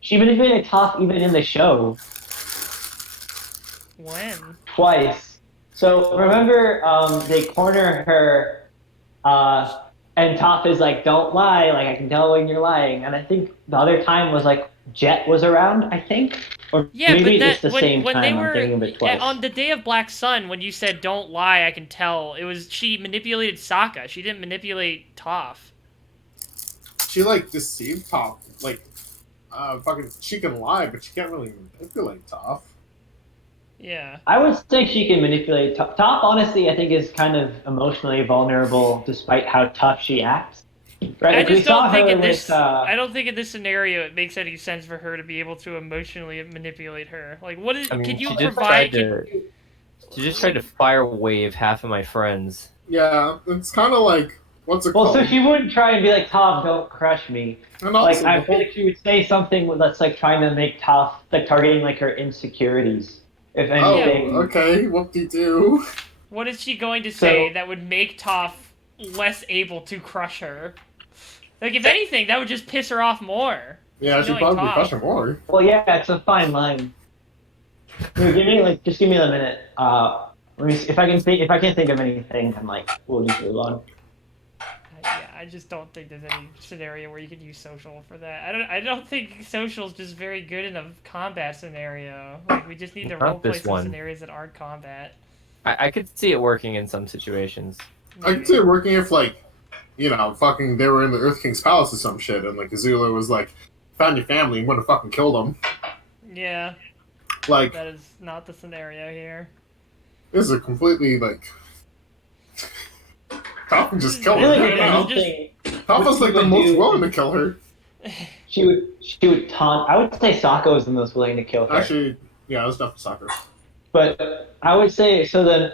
She manipulated Top even in the show. When? Twice. So remember, they corner her, and Toph is like, "Don't lie, like I can tell when you're lying." And I think the other time was like Jet was around, I think, or Yeah, maybe but it's the same when time. they I'm were thinking of it twice. on the day of Black Sun, when you said "Don't lie, I can tell," it was she manipulated Sokka. She didn't manipulate Toph. She like deceived Top. Like, fucking, she can lie, but she can't really manipulate Top. Yeah. I would say she can manipulate Top. Top, honestly, I think is kind of emotionally vulnerable, despite how tough she acts. Right? I Like, we just saw don't think her in this. with, I don't think in this scenario it makes any sense for her to be able to emotionally manipulate her. Like, what is? I mean, Can you she just provide? tried to fire wave half of my friends. Yeah, it's kind of like, what's it Well, called? so she wouldn't try and be like, "Top, don't crush me." And Like, also, I feel like she would say something that's like trying to make Toph, like targeting like her insecurities. If oh, anything, okay, whoop-de-doo. What is she going to say So- that would make Toph less able to crush her? Like, if anything, that would just piss her off more. Yeah, She's she'd knowing probably Toph. crush her more. well, yeah, it's a fine line. Here, just give me a minute. Let me see, if I can think of anything, then like we'll just move on. Yeah, I just don't think there's any scenario where you could use social for that. I don't think social's just very good in a combat scenario. Like, we just need to Not roleplay this some one. scenarios that aren't combat. I could see it working in some situations. I could see it working if, like, fucking they were in the Earth King's palace or some shit, and like Azula was like, "Found your family, and would have fucking killed them." Yeah, Like, that is not the scenario here. this is a completely like. Top can just kill I feel her. like right if now. anything, Top was like the would most do- willing to kill her. she would taunt. I would say Sokka was the most willing to kill her. Actually, yeah, it was definitely soccer. But I would say so. Then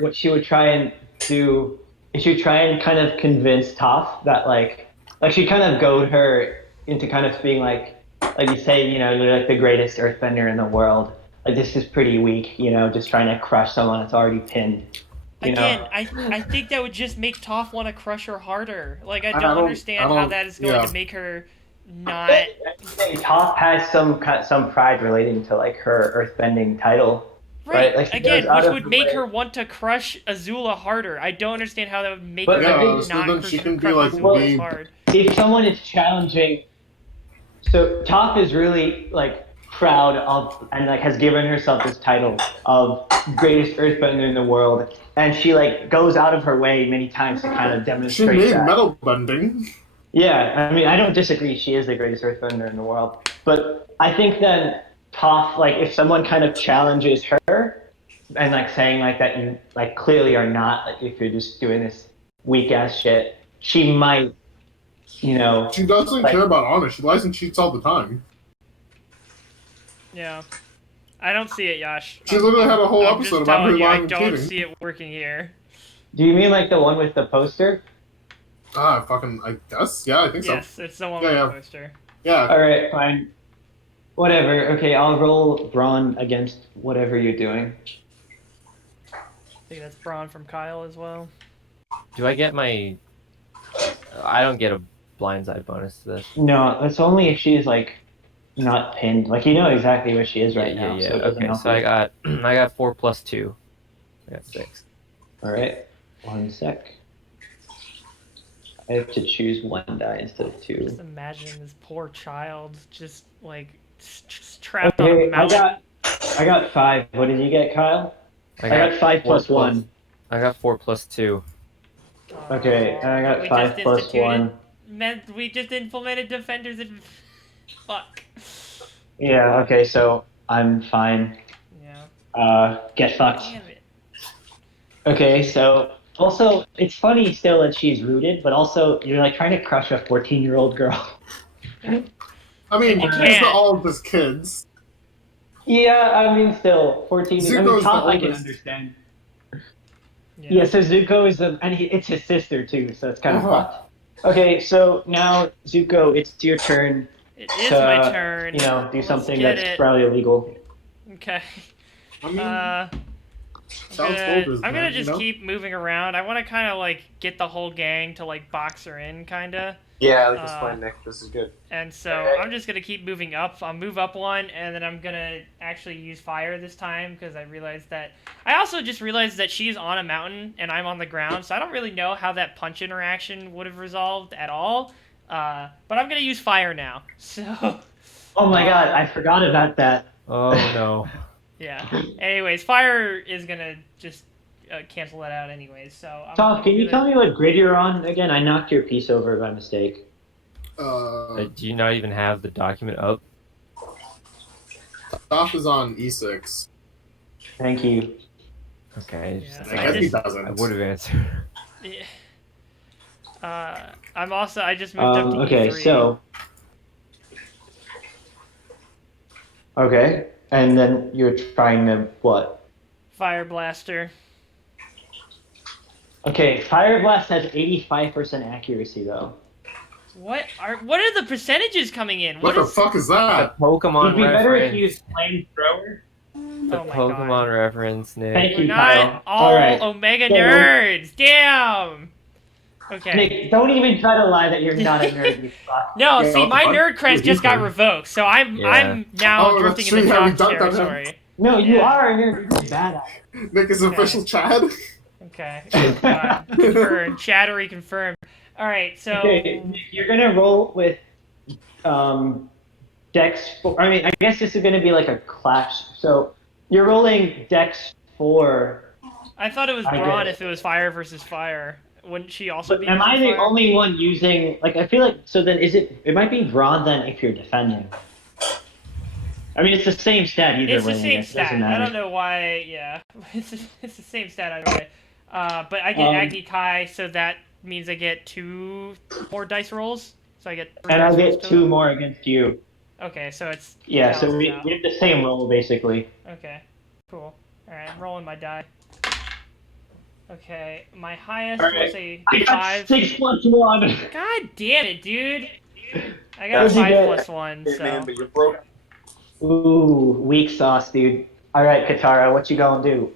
what she would try and do is she would try and kind of convince Toph that like she kind of goad her into kind of being like you say, you're like the greatest earthbender in the world. Like, this is pretty weak, just trying to crush someone that's already pinned. You Again, know, I think that would just make Toph want to crush her harder. Like, I I don't don't- understand I how don't- that is going yeah. to make her not. Toph has some pride relating to like her earthbending title, right? Right, Like she goes again, out which of would her make way. her want to crush Azula harder. I don't understand how that would make But her I think- Yeah, so not then crush, she can be crush like Azula as the hard. If someone is challenging, so Toph is really like proud of and like has given herself this title of greatest earthbender in the world, and she like goes out of her way many times to kind of She demonstrate made that. metal bending. Yeah, I mean, I don't disagree. She is the greatest earthbender in the world, but I think then Toph, like, if someone kind of challenges her and like saying like that you like clearly are not, like, if you're just doing this weak ass shit, she might, you know, She doesn't like, care about honor. She lies and cheats all the time. Yeah. I don't see it, Yash. She literally had a whole I'm episode just about her telling you, I lying and don't cheating. see it working here. do you mean like the one with the poster? I guess. Yeah, I think Yes, so. it's the one Yeah, with yeah. the poster. Yeah. All right, fine, whatever. Okay, I'll roll Brawn against whatever you're doing. I think that's Braun from Kyle as well. Do I get my? I don't get a blindside bonus to this. No, that's only if she's like not pinned. Like you know exactly where she is Yeah, right yeah, now, yeah. so it doesn't Okay, help so I you. got I got 4 plus 2. I got 6. All right, 1 sec. I have to choose 1 die instead of 2. Just imagine this poor child just like just trapped on a Okay, mountain. I got 5. What did you get, Kyle? I got 5 4 plus 1. I got 4 plus 2. Okay, and I got we 5 just plus instituted- 1. We just implemented defenders and fuck. Yeah. Okay, so I'm fine. Yeah. Get fucked. Damn it. Okay, so also it's funny still that she's rooted, but also you're like trying to crush a 14-year-old girl. I mean, You it's can't. not all of his kids. Yeah, I mean still 14. I mean Zuko's the Top I can oldest. understand. Yeah. Yeah, so Zuko is the, and it's his sister too, so it's kind of Uh-huh. fucked. Okay, so now Zuko, it's your turn It is to, my turn. you know, do Let's something get that's it. probably illegal. Okay. I mean, I'm sounds gonna, bold, I'm gonna man, just you know? keep moving around. I want to kind of like get the whole gang to like box her in, kind of. Yeah, I like this Uh, plan, Nick. This is good. And so I'm just gonna keep moving up. I'll move up one, and then I'm gonna actually use fire this time because I realized that. I also just realized that she's on a mountain and I'm on the ground, so I don't really know how that punch interaction would have resolved at all. But I'm gonna use fire now. So Oh my god, I forgot about that. Oh no. yeah. Anyways, fire is gonna just cancel that out anyways. So Tom, can you tell me what grid you're on again? I knocked your piece over by mistake. Do you not even have the document up? Toph is on E6. Thank you. Okay. Yeah. I guess he just- doesn't. I would have answered. Yeah. I'm also. I just moved up to Okay, E3. so. Okay, and then you're trying to what? Fire blaster. Okay, Fire Blast has 85% accuracy though. What are the percentages coming in? What the is? fuck is that? Pokemon It'd be better if reference. you used Flamethrower. The Oh my Pokemon god. reference, Nick. Thank We're you, not Kyle. all Alright. Omega So- nerds. Damn. Okay. Nick, don't even try to lie that you're not a nerd, you fuck. No, Yeah, see, what the my fuck? nerd crest just got revoked, so I'm Yeah. now Oh, drifting that's into true, yeah, we jock dunked on him. territory. No, you Yeah. are a nerd. You're badass. Nick is Okay. official Chad. Okay. Confirmed. Chattery confirmed. All right, so Okay, Nick, you're gonna roll with Dex 4. I mean, I guess this is gonna be like a clash. So you're rolling Dex 4. I thought it was I Braun guess. if it was fire versus fire. Wouldn't she also But be? am I using the fire? only one using? Like, I feel like so. Then is it? It might be Braun then if you're defending. I mean, it's the same stat either It's way. the I same guess. stat. Doesn't I matter. don't know why. Yeah, it's the same stat either way. But I get Um, Agni Kai, so that means I get 2 more dice rolls. So I get 3 And dice I'll rolls get total. 2 more against you. Okay, so it's Yeah, so balances we out. have the same roll basically. Okay, cool. All right, I'm rolling my die. Okay, my highest All right. was a I got 5. 6 plus 1. God damn it, dude! I got a What'd you 5 get? plus 1, Hey, so man, but you're broke. Ooh, weak sauce, dude. All right, Katara, what you gonna do?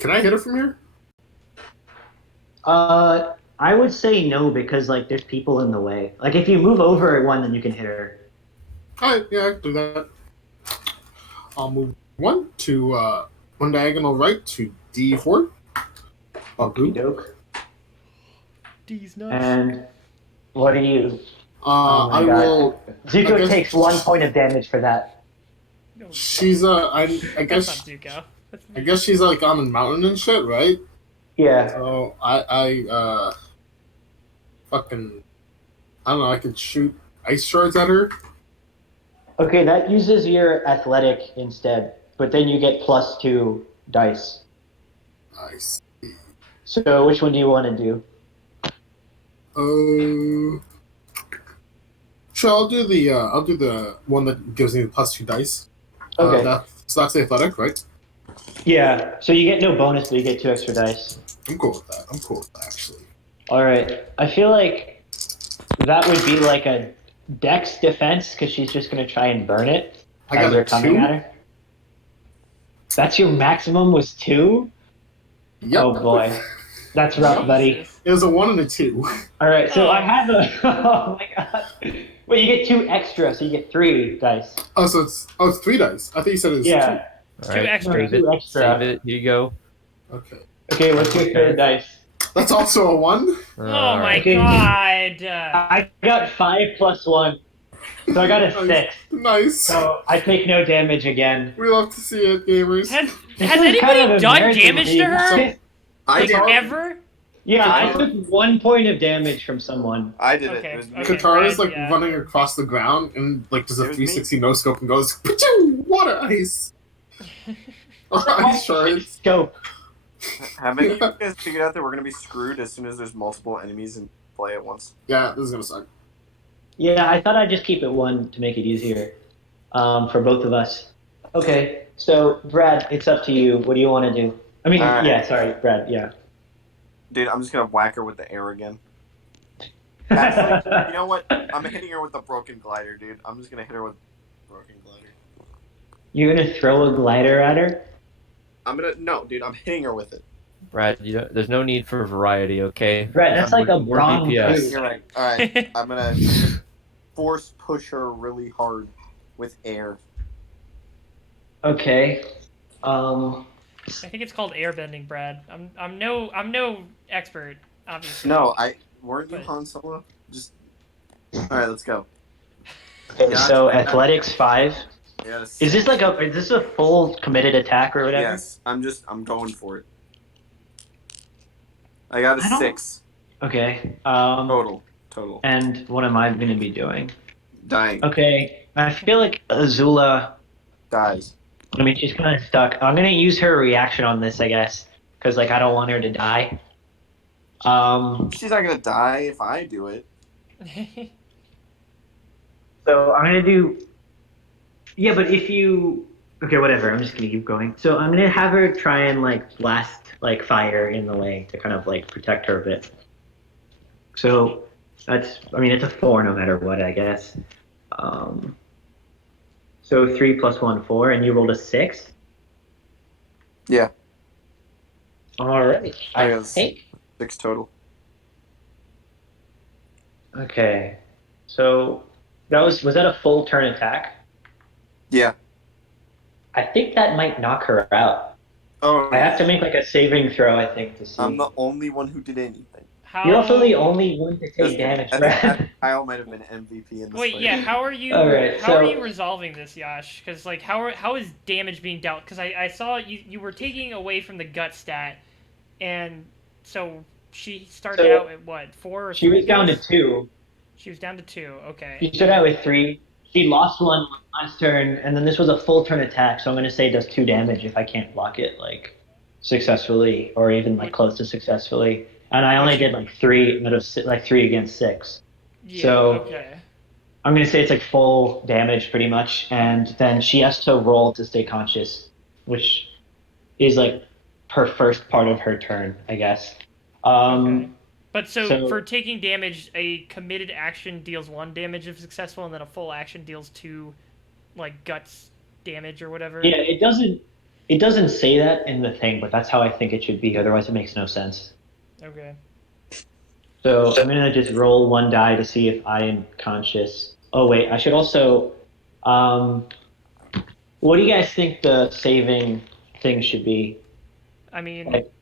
Can I hit her from here? I would say no because like there's people in the way. Like if you move over one, then you can hit her. Alright, yeah, I can do that. I'll move one diagonal right to D4. Okie doke. D's nuts. And what do you? Oh my I God. will. Zuko I guess- takes 1 point of damage for that. No, She's I that's guess not Zuko. That's I guess she's like on the mountain and shit, right? Yeah. So I fucking I don't know. I could shoot ice shards at her. Okay, that uses your athletic instead, but then you get +2 dice. Nice. So which one do you want to do? Sure. I'll do the one that gives me +2 dice. Okay. That's the athletic, right? Yeah. So you get no bonus, but you get 2 extra dice. I'm cool with that. Actually. All right. I feel like that would be like a dex defense because she's just gonna try and burn it I as got they're a coming 2. at her. That's your maximum was 2? Yep. Oh boy, that's rough, buddy. Jesus. It was a 1 and a 2. All right, so Oh. I have a. Oh my god. Wait, you get 2 extra, so you get 3 dice. Oh, so it's 3 dice. I think you said it was Yeah. All right, extra. save it. Two extra. Save it. Here you go. 2. Okay. Okay, what's your third dice? That's also a 1. Oh All my right. Okay. God. I got 5 plus 1, so I got a 6. Nice. So I take no damage again. We love to see it, gamers. Has This has is anybody kind of done embarrassing damage to me. her? I Like did. ever? Yeah, I I- took 1 point of damage from someone. I did Okay, it. It was me. okay. Katara's Brad, like yeah. running across the ground and like does a It was me. 360 no scope and goes Pachoo! Water ice. Ice shards. Scope. Have any of you guys figured out that we're gonna be screwed as soon as there's multiple enemies in play at once? Yeah, this is gonna suck. Yeah, I thought I'd just keep it 1 to make it easier for both of us. Okay, so Brad, it's up to you. What do you want to do? I mean, Alright. yeah, sorry, Brad, yeah. Dude, I'm just gonna whack her with the air again. Actually, you know what? I'm hitting her with the broken glider, dude. I'm just gonna hit her with broken glider. You're gonna throw a glider at her? No, dude. I'm hitting her with it. Brad, there's no need for variety, okay? Brad, that's like a More wrong DPS. move. You're right. All right. I'm gonna force push her really hard with air. Okay. I think it's called airbending, Brad. I'm no expert, obviously. No, weren't you But- Han Solo? Just. All right, let's go. Okay, Yeah, so I- athletics 5. Yes. Is this a full committed attack or whatever? Yes. I'm going for it. I got a I don't- 6 Okay. total. And what am I gonna be doing? Dying. Okay. I feel like Azula. Dies. I mean, she's kind of stuck. I'm gonna use her reaction on this, I guess, because like I don't want her to die. She's not gonna die if I do it. So I'm gonna do. Yeah, but if you. Okay, whatever. I'm just gonna keep going. So I'm gonna have her try and like blast like fire in the way to kind of like protect her a bit. So that's. I mean, it's a 4 no matter what, I guess. So 3 plus 1, 4, and you rolled a 6. Yeah. All right. I I got think. 6 total. Okay. So that was that a full turn attack? Yeah. I think that might knock her out. Oh. I have to make like a saving throw, I think, to see. I'm the only one who did anything. How? You're also the only one to Just take damage, I Brad. think Kyle might have been MVP in this Wait, fight. yeah. How are you? Alright, how are so- you resolving this, Yash? Because like, how is damage being dealt? Because I saw you were taking away from the gut stat, and so she started So, out at what 4 or She 3 was down to guts? 2. She was down to 2. Okay. She started out with 3. She lost 1 last turn, and then this was a full turn attack, so I'm going to say it does 2 damage if I can't block it, like, successfully, or even, like, close to successfully. And I only did, like, 3 out of 3 against 6. Yeah. so- Okay. I'm going to say it's, like, full damage, pretty much, and then she has to roll to stay conscious, which is, like, her first part of her turn, I guess. Okay. But so so- for taking damage, a committed action deals 1 damage if successful, and then a full action deals 2, like guts damage or whatever. Yeah, it It doesn't say that in the thing, but that's how I think it should be. Otherwise, it makes no sense. Okay. So I'm gonna just roll one die to see if I am conscious. Oh wait, I should also. Um, what do you guys think the saving thing should be? I mean, Like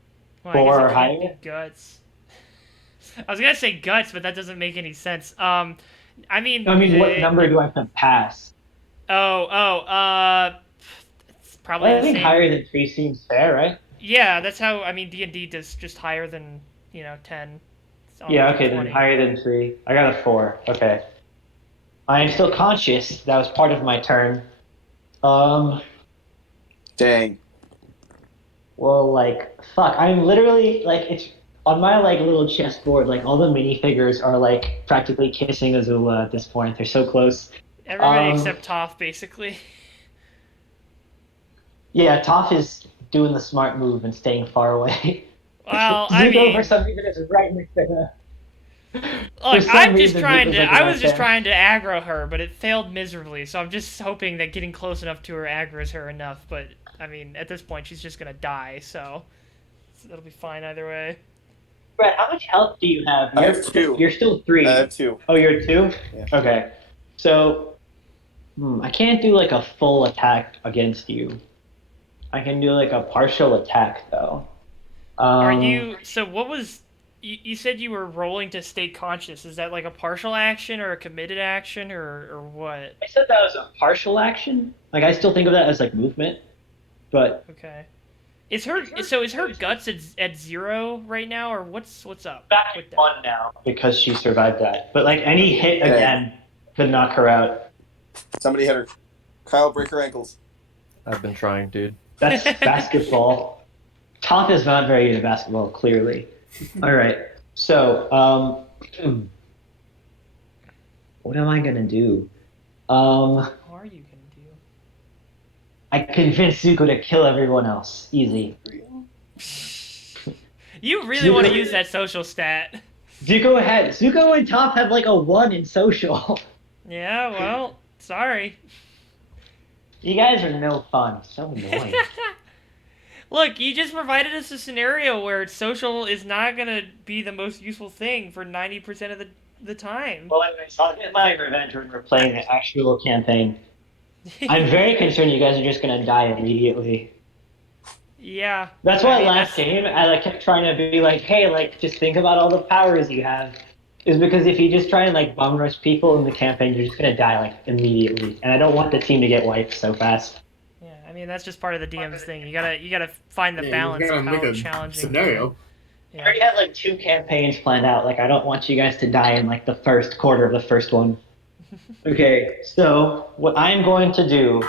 well, I guess 4 it or can't be higher? guts. I was gonna say guts, but that doesn't make any sense. I mean, I mean, what number do I have to pass? it's probably I the think same. higher than 3 seems fair, right? Yeah, that's how. I mean, D&D does just higher than 10 on the Yeah, okay, then D20. higher than 3. I got a 4. Okay. I am still conscious. That was part of my turn. Um, Dang. well, like, fuck. I'm literally, like, it's on my, like, little chessboard, like, all the minifigures are, like, practically kissing Azula at this point. They're so close. Everybody Um, except Toph, basically. yeah, Toph is doing the smart move and staying far away. Well, I Zuko, for mean, some reason, is right next to her. For look, some reason, Zuko's, like, I right was just there. trying to aggro her, but it failed miserably. So I'm just hoping that getting close enough to her aggroes her enough. But I mean, at this point, she's just gonna die. So that'll be fine either way. Brett, how much health do you have? I have 2. You're still I 3. have 2. Oh, you're 2? Yeah. Okay. So, I can't do like a full attack against you. I can do like a partial attack though. Are Um, you? So what was? You said you were rolling to stay conscious. Is that like a partial action or a committed action or what? I said that was a partial action. Like I still think of that as like movement, but Okay. Is her guts at 0 right now, or what's up back with at that? 1 now because she survived that. But like any hit Okay. again could knock her out. Somebody hit her. Kyle, break her ankles. I've been trying, dude. That's basketball. Top is not very good at basketball, clearly. All right. So, what am I gonna do? What are you gonna do? I convinced Zuko to kill everyone else. Easy. You really want to use that social stat. Zuko and Toph have like a 1 in social. Yeah, well, sorry. You guys are no fun. So annoying. Look, you just provided us a scenario where social is not gonna be the most useful thing for 90% of the time. Well, anyways, I'll get my revenge when we're playing the actual campaign. I'm very concerned you guys are just gonna die immediately. Yeah. That's why I mean, last game I like kept trying to be like, hey, like just think about all the powers you have. Is because if you just try and like bum rush people in the campaign, you're just gonna die like immediately, and I don't want the team to get wiped so fast. Yeah, I mean that's just part of the DM's thing. You gotta find the Yeah, balance you gotta of how make a challenging. scenario. I already have like 2 campaigns planned out. Like I don't want you guys to die in like the first quarter of the first one. Okay, so what I'm going to do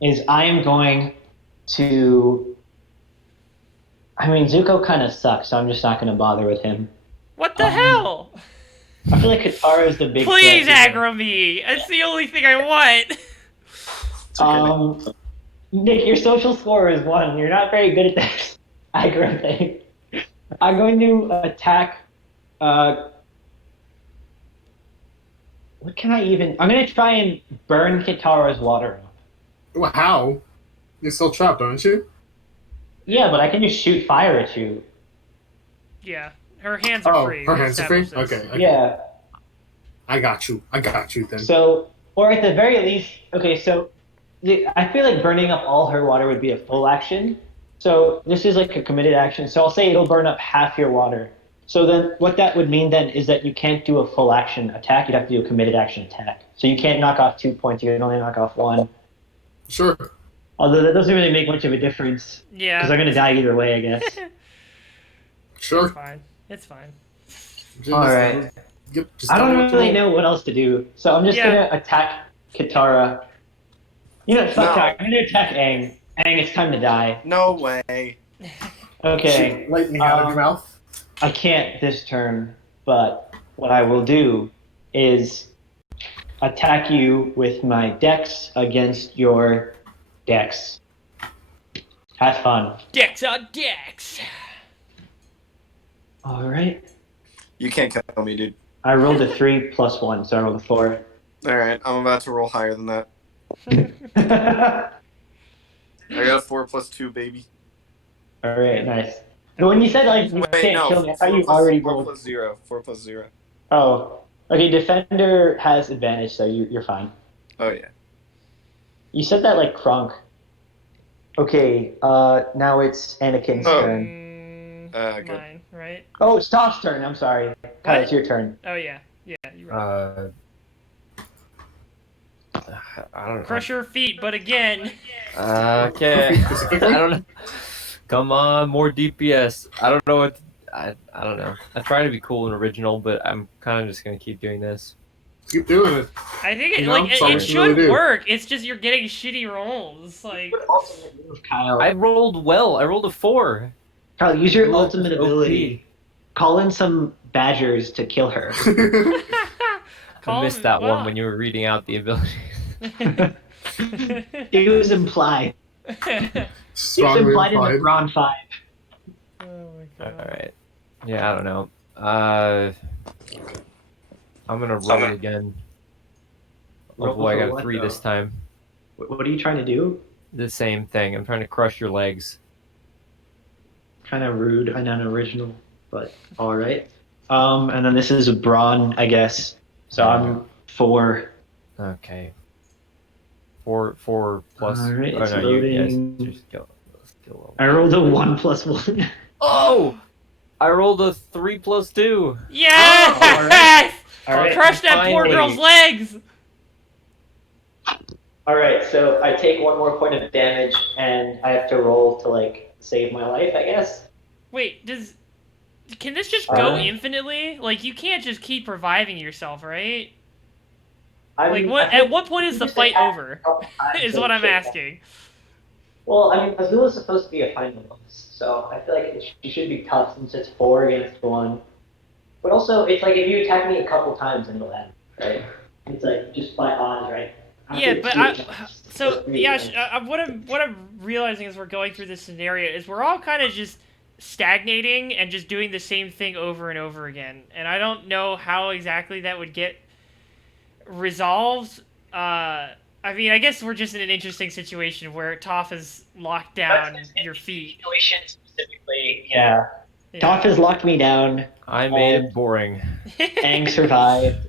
is I am going to. I mean, Zuko kind of sucks, so I'm just not going to bother with him. What the hell? I feel like Katara is the big. Please threat here. aggro me. That's the only thing I want. It's okay. Nick, your social score is 1. You're not very good at this aggro thing. I'm going to attack. What can I even? I'm going to try and burn Katara's water up. Well, how? You're still trapped, aren't you? Yeah, but I can just shoot fire at you. Yeah, her hands are free. Her We hands are free? established this. Okay. Yeah. I got you then. So, or at the very least, okay, so I feel like burning up all her water would be a full action. So this is like a committed action. So I'll say it'll burn up half your water. So then what that would mean then is that you can't do a full action attack. You'd have to do a committed action attack. So you can't knock off 2 points. You can only knock off 1. Sure. Although that doesn't really make much of a difference. Yeah. Because I'm going to die either way, I guess. Sure. It's fine. It's fine. Just, All right. just I tell me don't what to really roll. know what else to do. So I'm just Yeah. going to attack Katara. You know, fuck No. that. I'm going to attack Aang. Aang, it's time to die. No way. Okay. Shoot lightning out of your mouth. I can't this turn, but what I will do is attack you with my dex against your dex. Have fun. Dex on dex. All right. You can't kill me, dude. I rolled a 3 plus 1, so I rolled a 4. All right, I'm about to roll higher than that. I got 4+2, baby. All right, nice. But when you said like you Wait, can't no, kill me, I thought 4 you plus already 4 rolled. plus 0. 4+0. Oh, okay. Defender has advantage, so you're fine. Oh yeah. You said that like Kronk. Okay, now it's Anakin's Oh. turn. Good. Mine, right? Oh, it's Toph's turn. I'm sorry. Kyle, it's your turn. Oh yeah, you're right. I don't know. Crush your feet, but again. Okay. Specifically? I don't know. Come on, more DPS. I don't know what. I don't know. I try to be cool and original, but I'm kind of just gonna keep doing this. Keep doing it. I think You know, it's all it we can really should do. work. It's just you're getting shitty rolls. Like Ultimate move, Kyle. I rolled well. I rolled a 4. Kyle, use your Look, ultimate OP. ability. Call in some badgers to kill her. I missed that one when you were reading out the abilities. It was implied. It was Strongly implied in the implied. Braun 5. Oh my All god. right. Yeah, I don't know. I'm gonna roll again. Oh Roll boy, I for got a what, 3 this though? time. What are you trying to do? The same thing. I'm trying to crush your legs. Kind of rude and unoriginal, but all right. And then this is a Braun, I guess. So I'm 4. Okay. 4 plus. All right, Oh it's no, you guys loading. just go. Skill I rolled a 1+1. Oh! I rolled a 3 plus 2. Yes! Oh, all right. Crush that poor Finally. girl's legs. All right, so I take 1 more point of damage, and I have to roll to like save my life, I guess. Wait, can this just go Uh, infinitely? Like you can't just keep reviving yourself, right? I Like mean, what? I think At what point is you the just fight attack over? a couple times, Is so what it I'm should- asking. Well, I mean, Azula's supposed to be a finalist, so I feel like she should be tough since it's 4 against 1. But also, it's like if you attack me a couple times, then it'll end, right? It's like just by odds, right? Yeah, After but 2 I. attacks, So or 3 yeah, attacks. what I'm realizing as we're going through this scenario is we're all kind of just stagnating and just doing the same thing over and over again, and I don't know how exactly that would get resolved. I mean, I guess we're just in an interesting situation where Toph has locked down your feet. Situation specifically, yeah. Yeah. Toph has locked me down. I made it boring. Aang survived.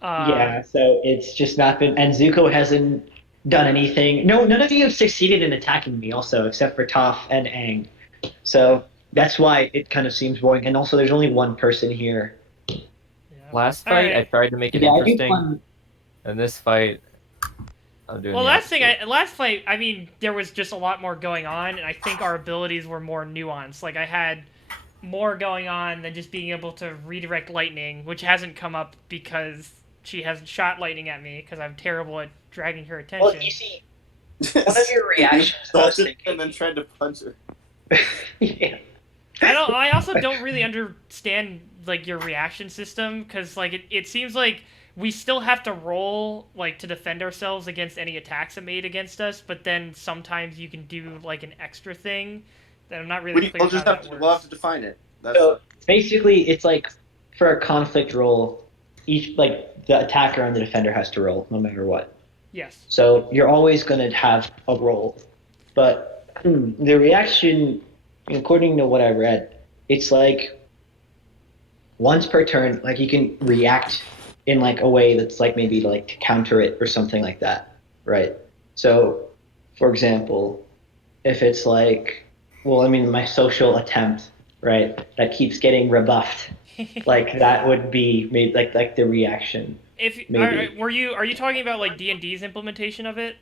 Yeah, so it's just not been. And Zuko hasn't done anything. No, none of you have succeeded in attacking me, also, except for Toph and Aang. So that's why it kind of seems boring. And also, there's only 1 person here. Yeah. Last All fight, right. I tried to make it Yeah, I do interesting. fun. And this fight, I'm doing Well, the last opposite. fight, I mean, there was just a lot more going on, and I think our abilities were more nuanced. Like I had more going on than just being able to redirect lightning, which hasn't come up because she hasn't shot lightning at me because I'm terrible at dragging her attention. Well, you see, one of your reactions I was and thinking. then tried to punch her. Yeah. I also don't really understand like your reaction system because like it seems like we still have to roll like to defend ourselves against any attacks that made against us, but then sometimes you can do like an extra thing that I'm not really clear We'll how just that have to. works. We'll have to define it. That's So basically, it's like for a conflict roll, each like the attacker and the defender has to roll no matter what. Yes. So you're always going to have a roll, but the reaction, according to what I read, it's like once per turn. Like you can react in like a way that's like maybe like to counter it or something like that, right? So, for example, if it's like, well, I mean, my social attempt, right, that keeps getting rebuffed, like that would be maybe like the reaction. If Maybe. are you talking about like D&D's implementation of it?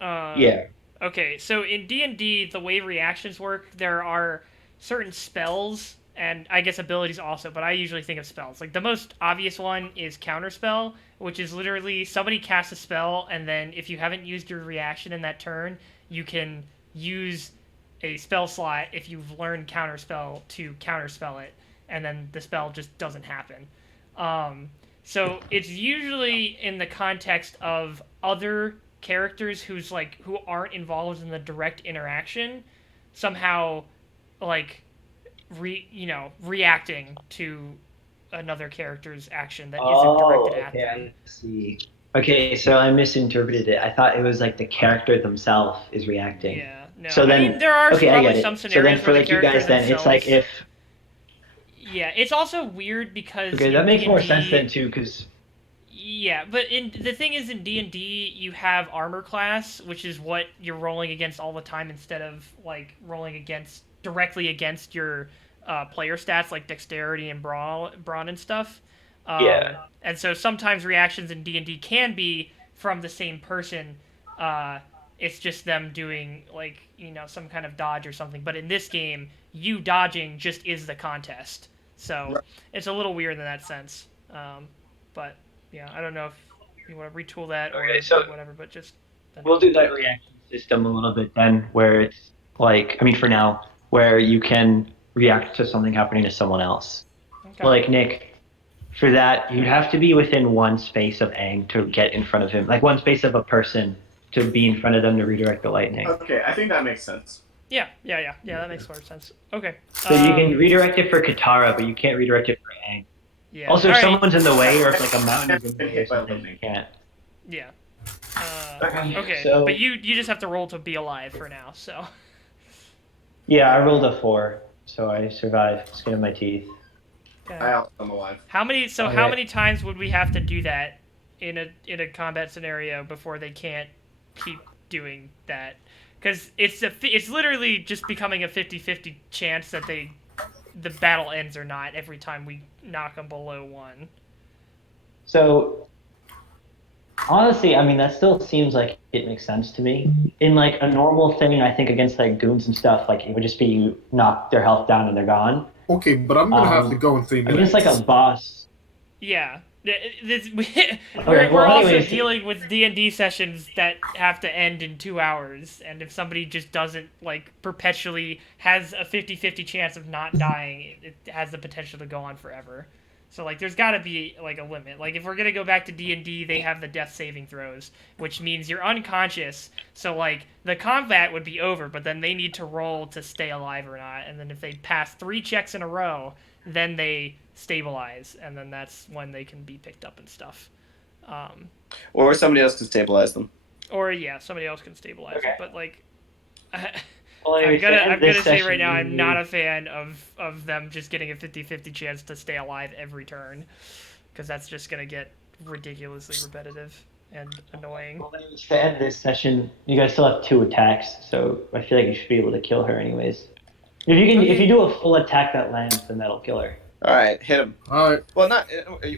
Yeah. Okay, so in D&D, the way reactions work, there are certain spells and I guess abilities also, but I usually think of spells. Like the most obvious one is counterspell, which is literally somebody casts a spell and then if you haven't used your reaction in that turn, you can use a spell slot if you've learned counterspell to counterspell it, and then the spell just doesn't happen. So it's usually in the context of other characters who aren't involved in the direct interaction somehow like reacting to another character's action that isn't directed at okay, them. I see. Okay, so I misinterpreted it. I thought it was like the character themselves is reacting. Yeah. No, So I then, mean there are okay, I probably get some it. So scenarios then for where like the you guys, characters then it's like themselves. if Yeah, it's also weird because okay, in that makes more D&D, sense then too, because yeah, but the thing is in D&D you have armor class, which is what you're rolling against all the time instead of like rolling against directly against your player stats like dexterity and brawn and stuff. yeah, And so sometimes reactions in D&D can be from the same person. Uh, it's just them doing like some kind of dodge or something. But in this game, you dodging just is the contest. So Right. it's a little weird in that sense. But yeah, I don't know if you want to retool that okay, so or whatever. But just we'll do that reaction system a little bit then, where it's like, I mean, for now, where you can react to something happening to someone else. okay. Like Nick, for that, you'd have to be within one space of Aang to get in front of him, like one space of a person to be in front of them to redirect the lightning. Okay, I think that makes sense. Yeah. That makes more sense. Okay. So you can redirect it for Katara, but you can't redirect it for Aang. Yeah. Also, All if right. someone's in the way, or if like a mountain is in the Been way or hit by something, lightning. you can't. Yeah. Okay, But so- you just have to roll to be alive for now. So. Yeah, I rolled a 4, so I survived. Skin of my teeth. Okay. I also am alive. How many? So Okay. how many times would we have to do that in a combat scenario before they can't keep doing that? Because it's literally just becoming a 50-50 chance that the battle ends or not every time we knock them below 1. So honestly, I mean, that still seems like it makes sense to me. In like a normal thing, I think against like goons and stuff, like it would just be you knock their health down and they're gone. Okay, but I'm gonna have to go in 3 minutes. Against like a boss. Yeah. We're well, also anyways- dealing with D&D sessions that have to end in 2 hours, and if somebody just doesn't, like, perpetually has a 50-50 chance of not dying, it has the potential to go on forever. So, like, there's gotta be, like, a limit. Like, if we're gonna go back to D&D, they have the death saving throws, which means you're unconscious, so, like, the combat would be over, but then they need to roll to stay alive or not, and then if they pass 3 checks in a row, then they stabilize, and then that's when they can be picked up and stuff. Or somebody else can stabilize them. Or yeah, somebody else can stabilize Okay. it. But like, Well, I'm anyways, to gonna end this say session, right now, we I'm not need- a fan of them just getting a 50-50 chance to stay alive every turn, because that's just gonna get ridiculously repetitive and annoying. Well, anyways, to end this session, you guys still have 2 attacks, so I feel like you should be able to kill her anyways. If you can, if Okay. you do a full attack that lands, then that'll kill her. All right, hit him. All right, Well, not.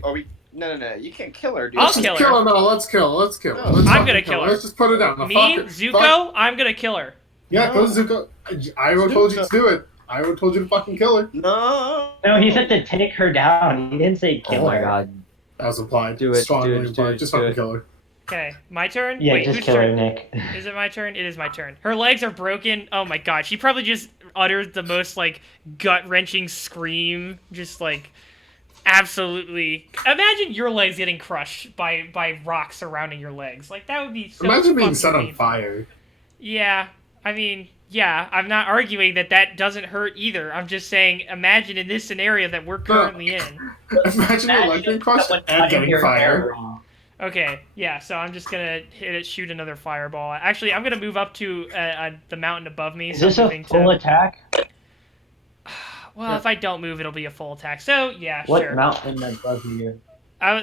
Are we? No. You can't kill her, dude. I'll let's kill just her. kill her. No, let's kill. Let's kill. No. Let's I'm fucking gonna kill her. Let's just put it down. No, Me, fuck it. Zuko, Fuck. I'm gonna kill her. Yeah, go No. Zuko. I told you to do it. I told you to fucking kill her. No. No, he said to take her down. He didn't say kill Oh my her. god. That was implied. Do it, Strongly do it, implied. do it, Just do fucking it. kill her. Okay, my turn. Yeah, Wait, just whose kill her, turn? Nick. Is it my turn? It is my turn. Her legs are broken. Oh my god, she probably just uttered the most like gut-wrenching scream, just like absolutely. Imagine your legs getting crushed by rocks surrounding your legs. Like that would be so Imagine being fucking set on painful. fire. Yeah, I mean, yeah, I'm not arguing that doesn't hurt either. I'm just saying, imagine in this scenario that we're currently in. Imagine your leg being crushed and getting your hair fire. wrong. Okay, yeah, so I'm just gonna shoot another fireball. Actually, I'm gonna move up to the mountain above me. Is So this I'm a moving full to. attack? Well, if I don't move, it'll be a full attack. So yeah, What sure. mountain above you?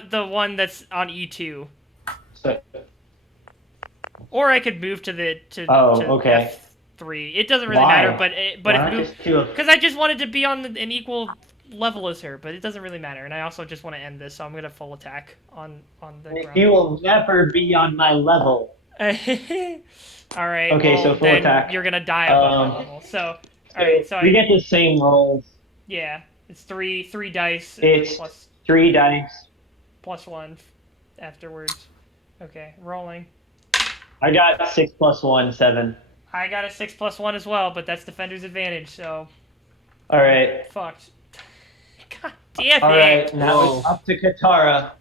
The one that's on E2. So, Or I could move to the to, Oh, to okay. F3. It doesn't really Why? matter, but why it not moves just do a because I just wanted to be on an equal level as her, but it doesn't really matter. And I also just want to end this, so I'm gonna full attack on the ground. You will never be on my level. All right. Okay, well, so full then attack. You're gonna die above my Um, level. So all right. So we get the same rolls. yeah, it's three dice It's plus 3 dice. plus 1 afterwards. Okay, rolling. I got 6 plus 1, 7. I got a 6 plus 1 as well, but that's defender's advantage, so All right. fucked. God damn All it! right. Now Whoa. it's up to Katara.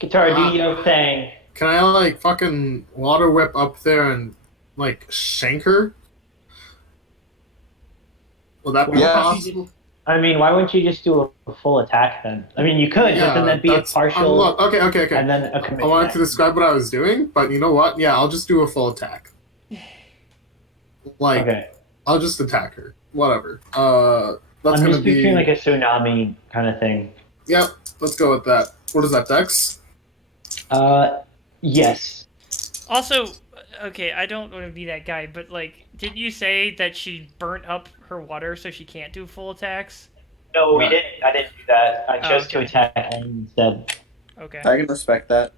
Katara, Ah. do your thing. Can I like fucking water whip up there and like shank her? Would that be Yeah. possible? I mean, why wouldn't you just do a full attack then? I mean, you could, but then that'd be a that's- partial look, okay. and then a commit. I wanted to describe what I was doing, but you know what? Yeah, I'll just do a full attack. Like, Okay. I'll just attack her. Whatever. That's I'm gonna just picturing be. like a tsunami kind of thing. Yep. Let's go with that. What is that, Dex? Yes. Also, okay, I don't want to be that guy, but like, didn't you say that she burnt up her water so she can't do full attacks? No, we Right. didn't. I didn't do that. I Oh, chose to okay. attack Aang instead. Okay. I can respect that.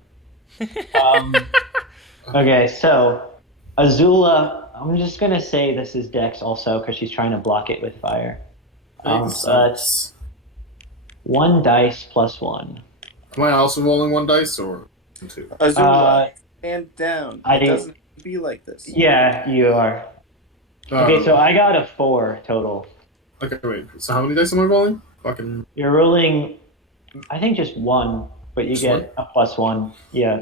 Okay, so Azula, I'm just gonna say this is Dex also because she's trying to block it with fire. Makes So that's sense. 1 dice +1. Am I also rolling 1 dice or 2? Azula, stand down. I It do. doesn't have to be like this. Yeah, you are. Okay, so I got a 4 total. Okay, wait. So how many dice am I rolling? Fucking. You're rolling, I think just 1, but you Just get a +1. Yeah.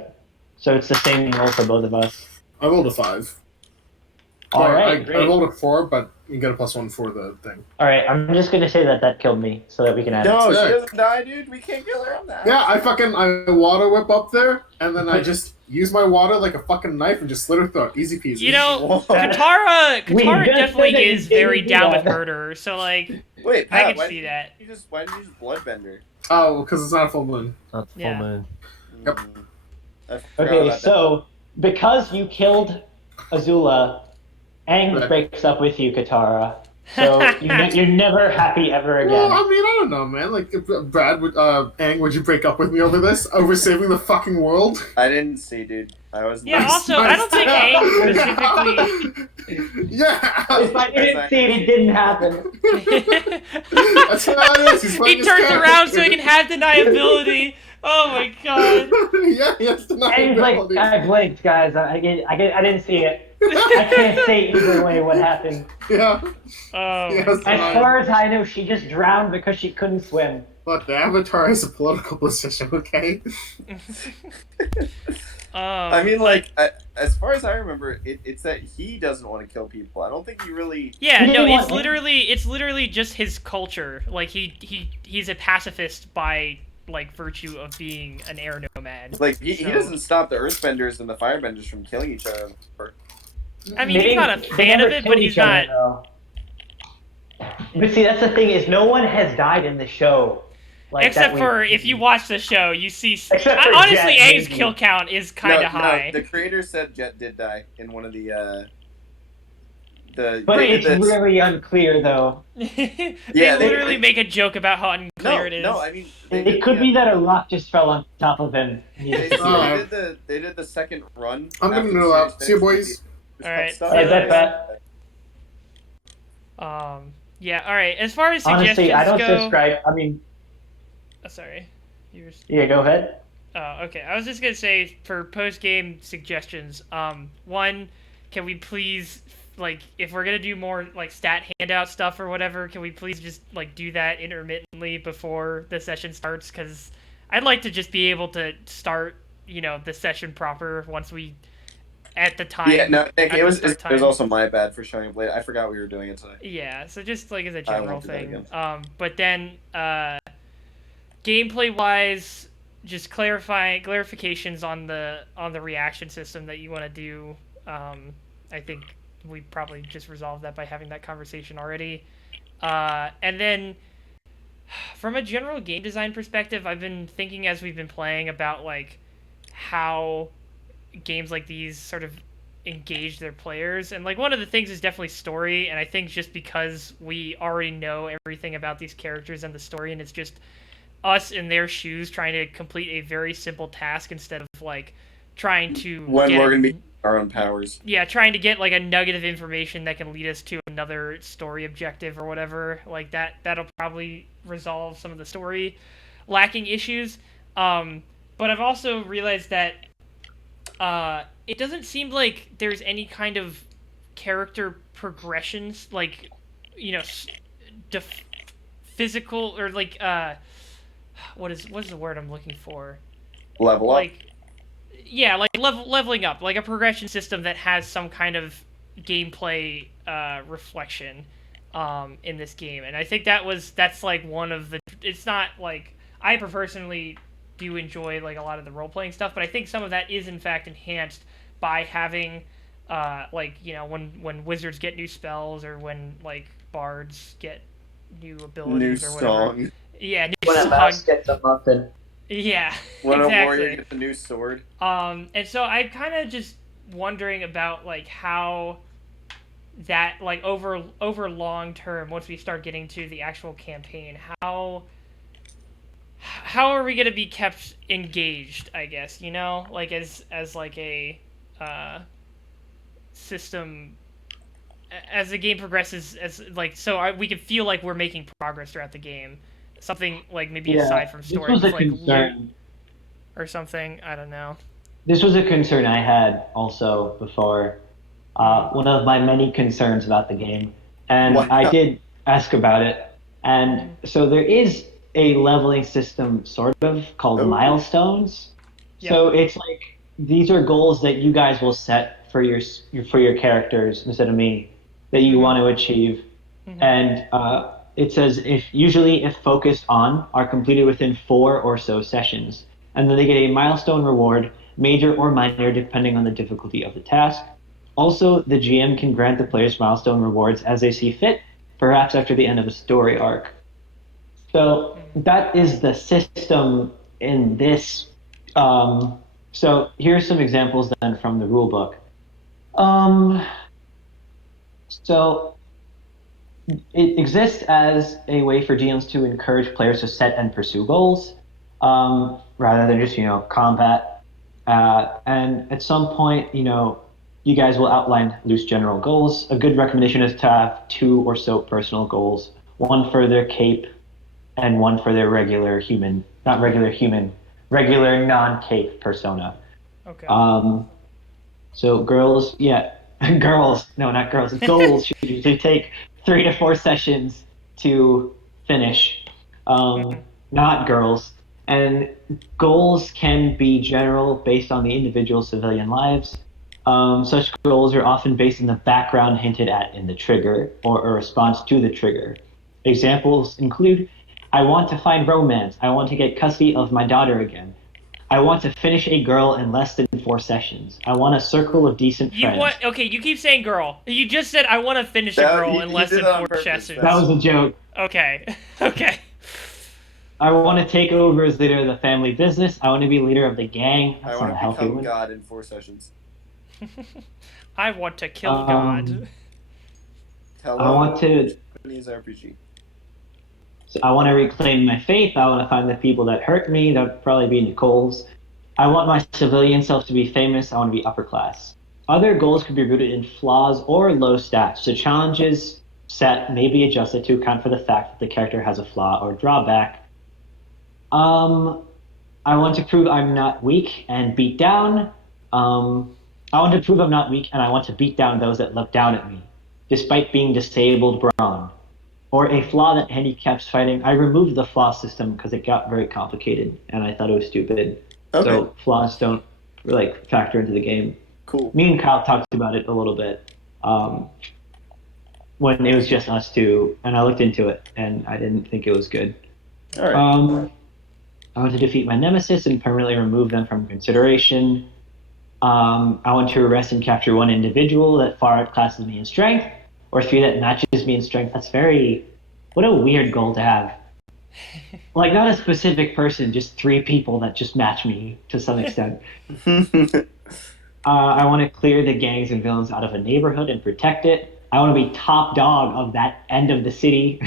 So it's the same roll for both of us. I rolled a 5. All Or right, I great. rolled a 4, but you get a +1 for the thing. All right, I'm just gonna say that killed me so that we can add it. No, she Sick. doesn't die, dude. We can't kill her on that. Yeah, I water whip up there, and then I just use my water like a fucking knife and just slit her throat. Easy peasy. You know, Whoa. Katara We just definitely said that you is very didn't do down that. with murder, so like, Wait, I Pat, can why see did that. why did you use Bloodbender? Oh, because it's not a full moon. Not the full Yeah. moon. Yep. I forgot Okay, about so because you killed Azula, Aang Right. breaks up with you, Katara. So you're never happy ever again. Well, I mean, I don't know, man. Like, if, Brad, Aang, would you break up with me over this? Over saving the fucking world? that. I didn't see, dude. I was Yeah, also, I don't think Aang specifically. Yeah. If I didn't see it, it didn't happen. That's what it is. He's he playing his turns around so he character. can have deniability. Oh my god. Yeah, he has Aang's like, deniability. I blinked, guys. I didn't see it. I can't say either way what happened. Yeah. Oh Yes. my As god. far as I know, she just drowned because she couldn't swim. Look, the Avatar is a political position, okay? I mean, like, as far as I remember, it's that he doesn't want to kill people. I don't think he really. Yeah, He no, didn't it's want- literally just his culture. Like he's a pacifist by like virtue of being an air nomad. Like, he So- doesn't stop the Earthbenders and the Firebenders from killing each other. I mean, he's not a They fan never of it, killed but he's each other, not. though. But see, that's the thing is, no one has died in the show. Like, Except that we- for if you watch the show, you see. Except for Honestly, Jet, Aang's maybe. kill count is kind of high. No, the creator said Jet did die in one of the. But they it's did this- really unclear, though. they Yeah, they- literally make a joke about how unclear it is. No, I mean. It could be that a rock just fell on top of him. They did the second run. I'm gonna after the know series that. See you, finished. boys. Just Alright, stuff. see you Hey, bet, bet. Yeah. All right. As far as suggestions Honestly, I don't go. subscribe. I mean, Oh, sorry. You were... yeah, go ahead. Oh, okay. I was just gonna say for post game suggestions. One, can we please like if we're gonna do more like stat handout stuff or whatever, can we please just like do that intermittently before the session starts? Because I'd like to just be able to start, the session proper once we at the time. Yeah, no, Nick, at it the was start it was time. also my bad for showing up late. I forgot we were doing it today. Yeah, so just like as a I general won't do that thing. again. But then gameplay wise, just clarifications on the reaction system that you want to do. I think we probably just resolved that by having that conversation already. And then from a general game design perspective, I've been thinking as we've been playing about like how games like these sort of engage their players, and like one of the things is definitely story, and I think just because we already know everything about these characters and the story, and it's just us in their shoes trying to complete a very simple task instead of like trying to When get we're gonna be our own powers. trying to get like a nugget of information that can lead us to another story objective or whatever, like that'll probably resolve some of the story lacking issues. But I've also realized that it doesn't seem like there's any kind of character progressions, like physical or like what is the word I'm looking for? Level up. Like leveling up, like a progression system that has some kind of gameplay reflection in this game. And I think that's like one of the, it's not like, I personally do enjoy like a lot of the role-playing stuff, but I think some of that is in fact enhanced by having like when wizards get new spells or when like bards get new New abilities or whatever. song. Yeah, new When a song. mouse gets a muffin. Yeah, When a warrior exactly. gets a new sword. And so I'm kind of just wondering about like how that like over long term, once we start getting to the actual campaign, how are we gonna be kept engaged? I guess like as like a uh, system as the game progresses, as like we can feel like we're making progress throughout the game. Something like maybe Yeah, aside from this story was with a like loot concern. or something. I don't know. This was a concern I had also before. One of my many concerns about the game, and I Wow. did ask about it. And so there is a leveling system, sort of, called Oh. milestones. Yep. So it's like these are goals that you guys will set for your characters instead of me that you Mhm. want to achieve. Mhm. And it says if focused on are completed within 4 or so sessions, and then they get a milestone reward, major or minor, depending on the difficulty of the task. Also, the GM can grant the players milestone rewards as they see fit, perhaps after the end of a story arc. So Mhm. that is the system in this. Um, so here's some examples then from the rulebook. Um, so it exists as a way for GMs to encourage players to set and pursue goals, rather than just combat. And at some point, you guys will outline loose general goals. A good recommendation is to have 2 or so personal goals, one for their cape and one for their regular non-cape persona. Okay. Um, so girls, yeah, girls, no, not girls. Goals should usually take 3 to 4 sessions to finish. Mhm. Not girls. And goals can be general based on the individual civilian lives. Such goals are often based on the background hinted at in the trigger or a response to the trigger. Examples include I want to find romance. I want to get custody of my daughter again. I want to finish a girl in less than 4 sessions. I want a circle of decent You what? friends. Okay, you keep saying girl. You just said I want to finish a That girl he, in he less did than that on four purpose. That sessions. was a joke. Okay. Okay. I want to take over as leader of the family business. I want to be leader of the gang. I That's want not a to healthy become one. God in 4 sessions. I want to kill Um, God. I want Hello, to. Japanese RPG. So I want to reclaim my faith. I want to find the people that hurt me. That would probably be Nicole's. I want my civilian self to be famous. I want to be upper class. Other goals could be rooted in flaws or low stats. So challenges set may be adjusted to account for the fact that the character has a flaw or drawback. Um, I want to prove I'm not weak and beat down. I want to prove I'm not weak and I want to beat down those that look down at me, despite being disabled brawn. Or a flaw that handicaps fighting. I removed the flaw system because it got very complicated and I thought it was stupid. Okay, So flaws don't like factor into the game. cool. Me and Kyle talked about it a little bit when it was just us two, and I looked into it and I didn't think it was good. All right. Um, I want to defeat my nemesis and permanently remove them from consideration. I want to arrest and capture one individual that far outclasses me in strength, or 3 that matches me in strength. That's very, what a weird goal to have. Like, not a specific person, just 3 people that just match me to some extent. I want to clear the gangs and villains out of a neighborhood and protect it. I want to be top dog of that end of the city.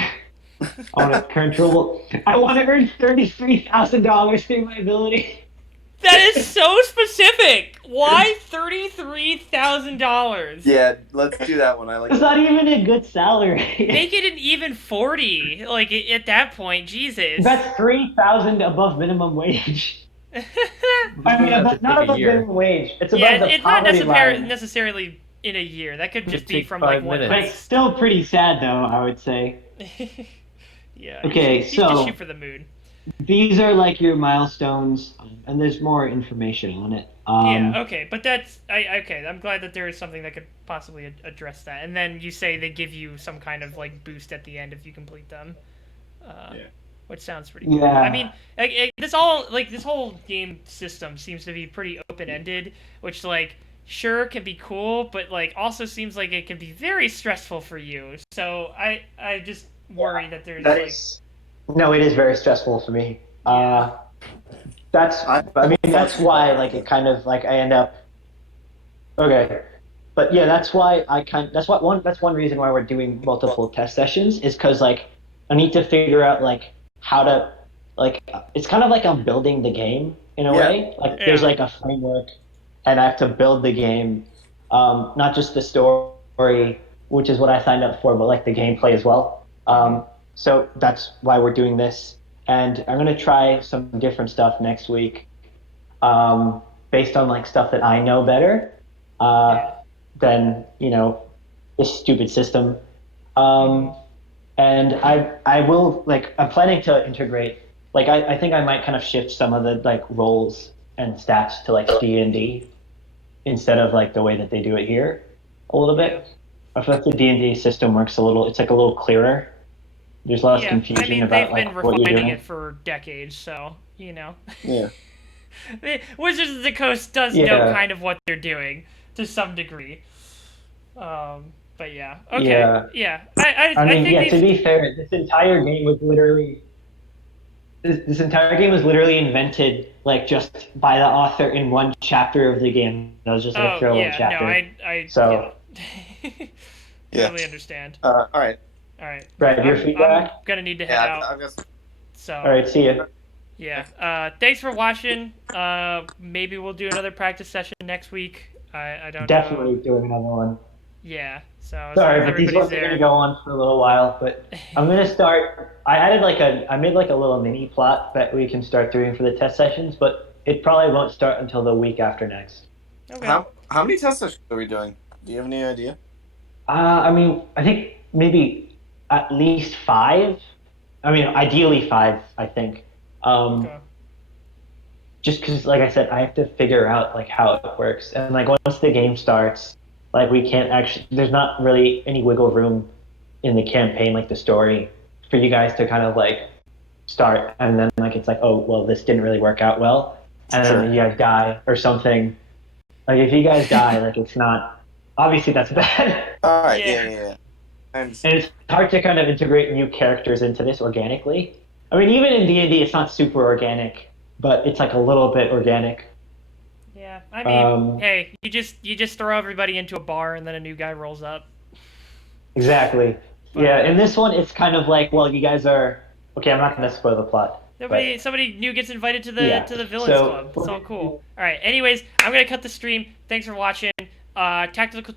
I want to control. I want to earn $33,000 through my ability. That is so specific. Why $33,000? Yeah, let's do that one. I like It's that. not even a good salary. Make it an even 40. Like at that point, Jesus. That's 3,000 above minimum wage. I mean, That to not take a above year. minimum wage. It's Yeah, above the it's not poverty line. necessarily in a year. That could just It be takes from like 5 what? minutes. But it's still pretty sad, though, I would say. Yeah. Okay, you should so shoot for the moon. these are like your milestones, and there's more information on it. Yeah. Okay, but that's okay. I'm glad that there is something that could possibly address that. And then you say they give you some kind of like boost at the end if you complete them. Yeah. Which sounds pretty good. Yeah. I mean, this whole game system seems to be pretty open ended, which like sure can be cool, but like also seems like it can be very stressful for you. So I just worry that there's That like is no, it is very stressful for me. Yeah. I mean, that's why like it kind of like I end up okay. But yeah, that's one reason why we're doing multiple test sessions is because like I need to figure out like how to like it's kind of like I'm building the game in a Yeah. way. Like there's Yeah. like a framework and I have to build the game, not just the story, which is what I signed up for, but like the gameplay as well. So that's why we're doing this. And I'm gonna try some different stuff next week, based on like stuff that I know better. Yeah. Than this stupid system. Mhm. And I will like I'm planning to integrate like I think I might kind of shift some of the like roles and stats to like D&D instead of like the way that they do it here a little Yeah. bit. I feel like the D&D system works a little. It's like a little clearer. There's less Yeah. I confusion mean, about they've been like what you're refining doing. it for decades, so Yeah. Wizards of the Coast does know Yeah, kind of what they're doing to some degree. But yeah. Okay. yeah. Yeah. I I mean, think yeah. To these. be fair, this entire game was literally invented like just by the author in one chapter of the game. That was just like a Oh throwaway yeah. No. chapter. Yeah. So, Yeah. Totally understand. All right. All right. Brad, your I'm feedback. gonna need to head Yeah, out. I've got some. So. All right, see you. Yeah. Thanks for watching. Maybe we'll do another practice session next week. I don't Definitely know. doing another one. Yeah. So as long Sorry, as but these everybody's ones are gonna there. go on for a little while. But I'm gonna start. I made like a little mini plot that we can start doing for the test sessions, but it probably won't start until the week after next. Okay. How many test sessions are we doing? Do you have any idea? I mean, I think maybe at least 5. I mean, ideally 5. I think. Okay. Just because, like I said, I have to figure out like how it works, and like once the game starts, like we can't actually. There's not really any wiggle room in the campaign, like the story, for you guys to kind of like start, and then like it's like, oh well, this didn't really work out well, and Sure. then you guys die or something. Like if you guys die, like it's not obviously that's bad, All right. Yeah. Yeah. and it's hard to kind of integrate new characters into this organically. I mean, even in D&D, it's not super organic, but it's like a little bit organic. Yeah. I mean, Um, hey, you just throw everybody into a bar and then a new guy rolls up. Exactly. But, Yeah, in this one, it's kind of like, well, you guys are okay. I'm not going to spoil the plot. Somebody new gets invited to the Yeah. villains So- club. It's all cool. All right. Anyways, I'm gonna cut the stream. Thanks for watching. Tactical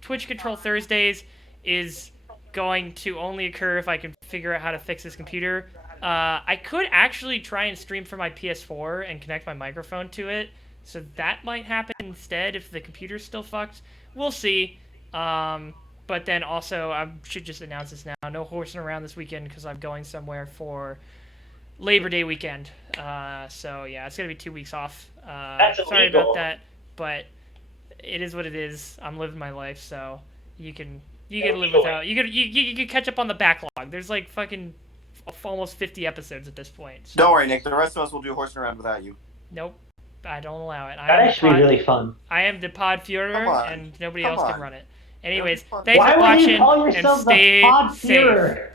Twitch Control Thursdays is going to only occur if I can figure out how to fix this computer. I could actually try and stream from my PS4 and connect my microphone to it, so that might happen instead if the computer's still fucked. We'll see. But then also, I should just announce this now. No horsing around this weekend because I'm going somewhere for Labor Day weekend. So yeah, it's gonna be 2 weeks off. That's Sorry illegal. about that, but it is what it is. I'm living my life, so you can live without. You can catch up on the backlog. There's like fucking almost 50 episodes at this point. So. Don't worry, Nick. The rest of us will do horsing around without you. Nope, I don't allow it. That actually be really fun. I am the pod Führer, Come on. and nobody Come else can on. run it. Anyways, It'll be fun. thanks Why for would watching you call and yourself stay the Pod safe. Führer?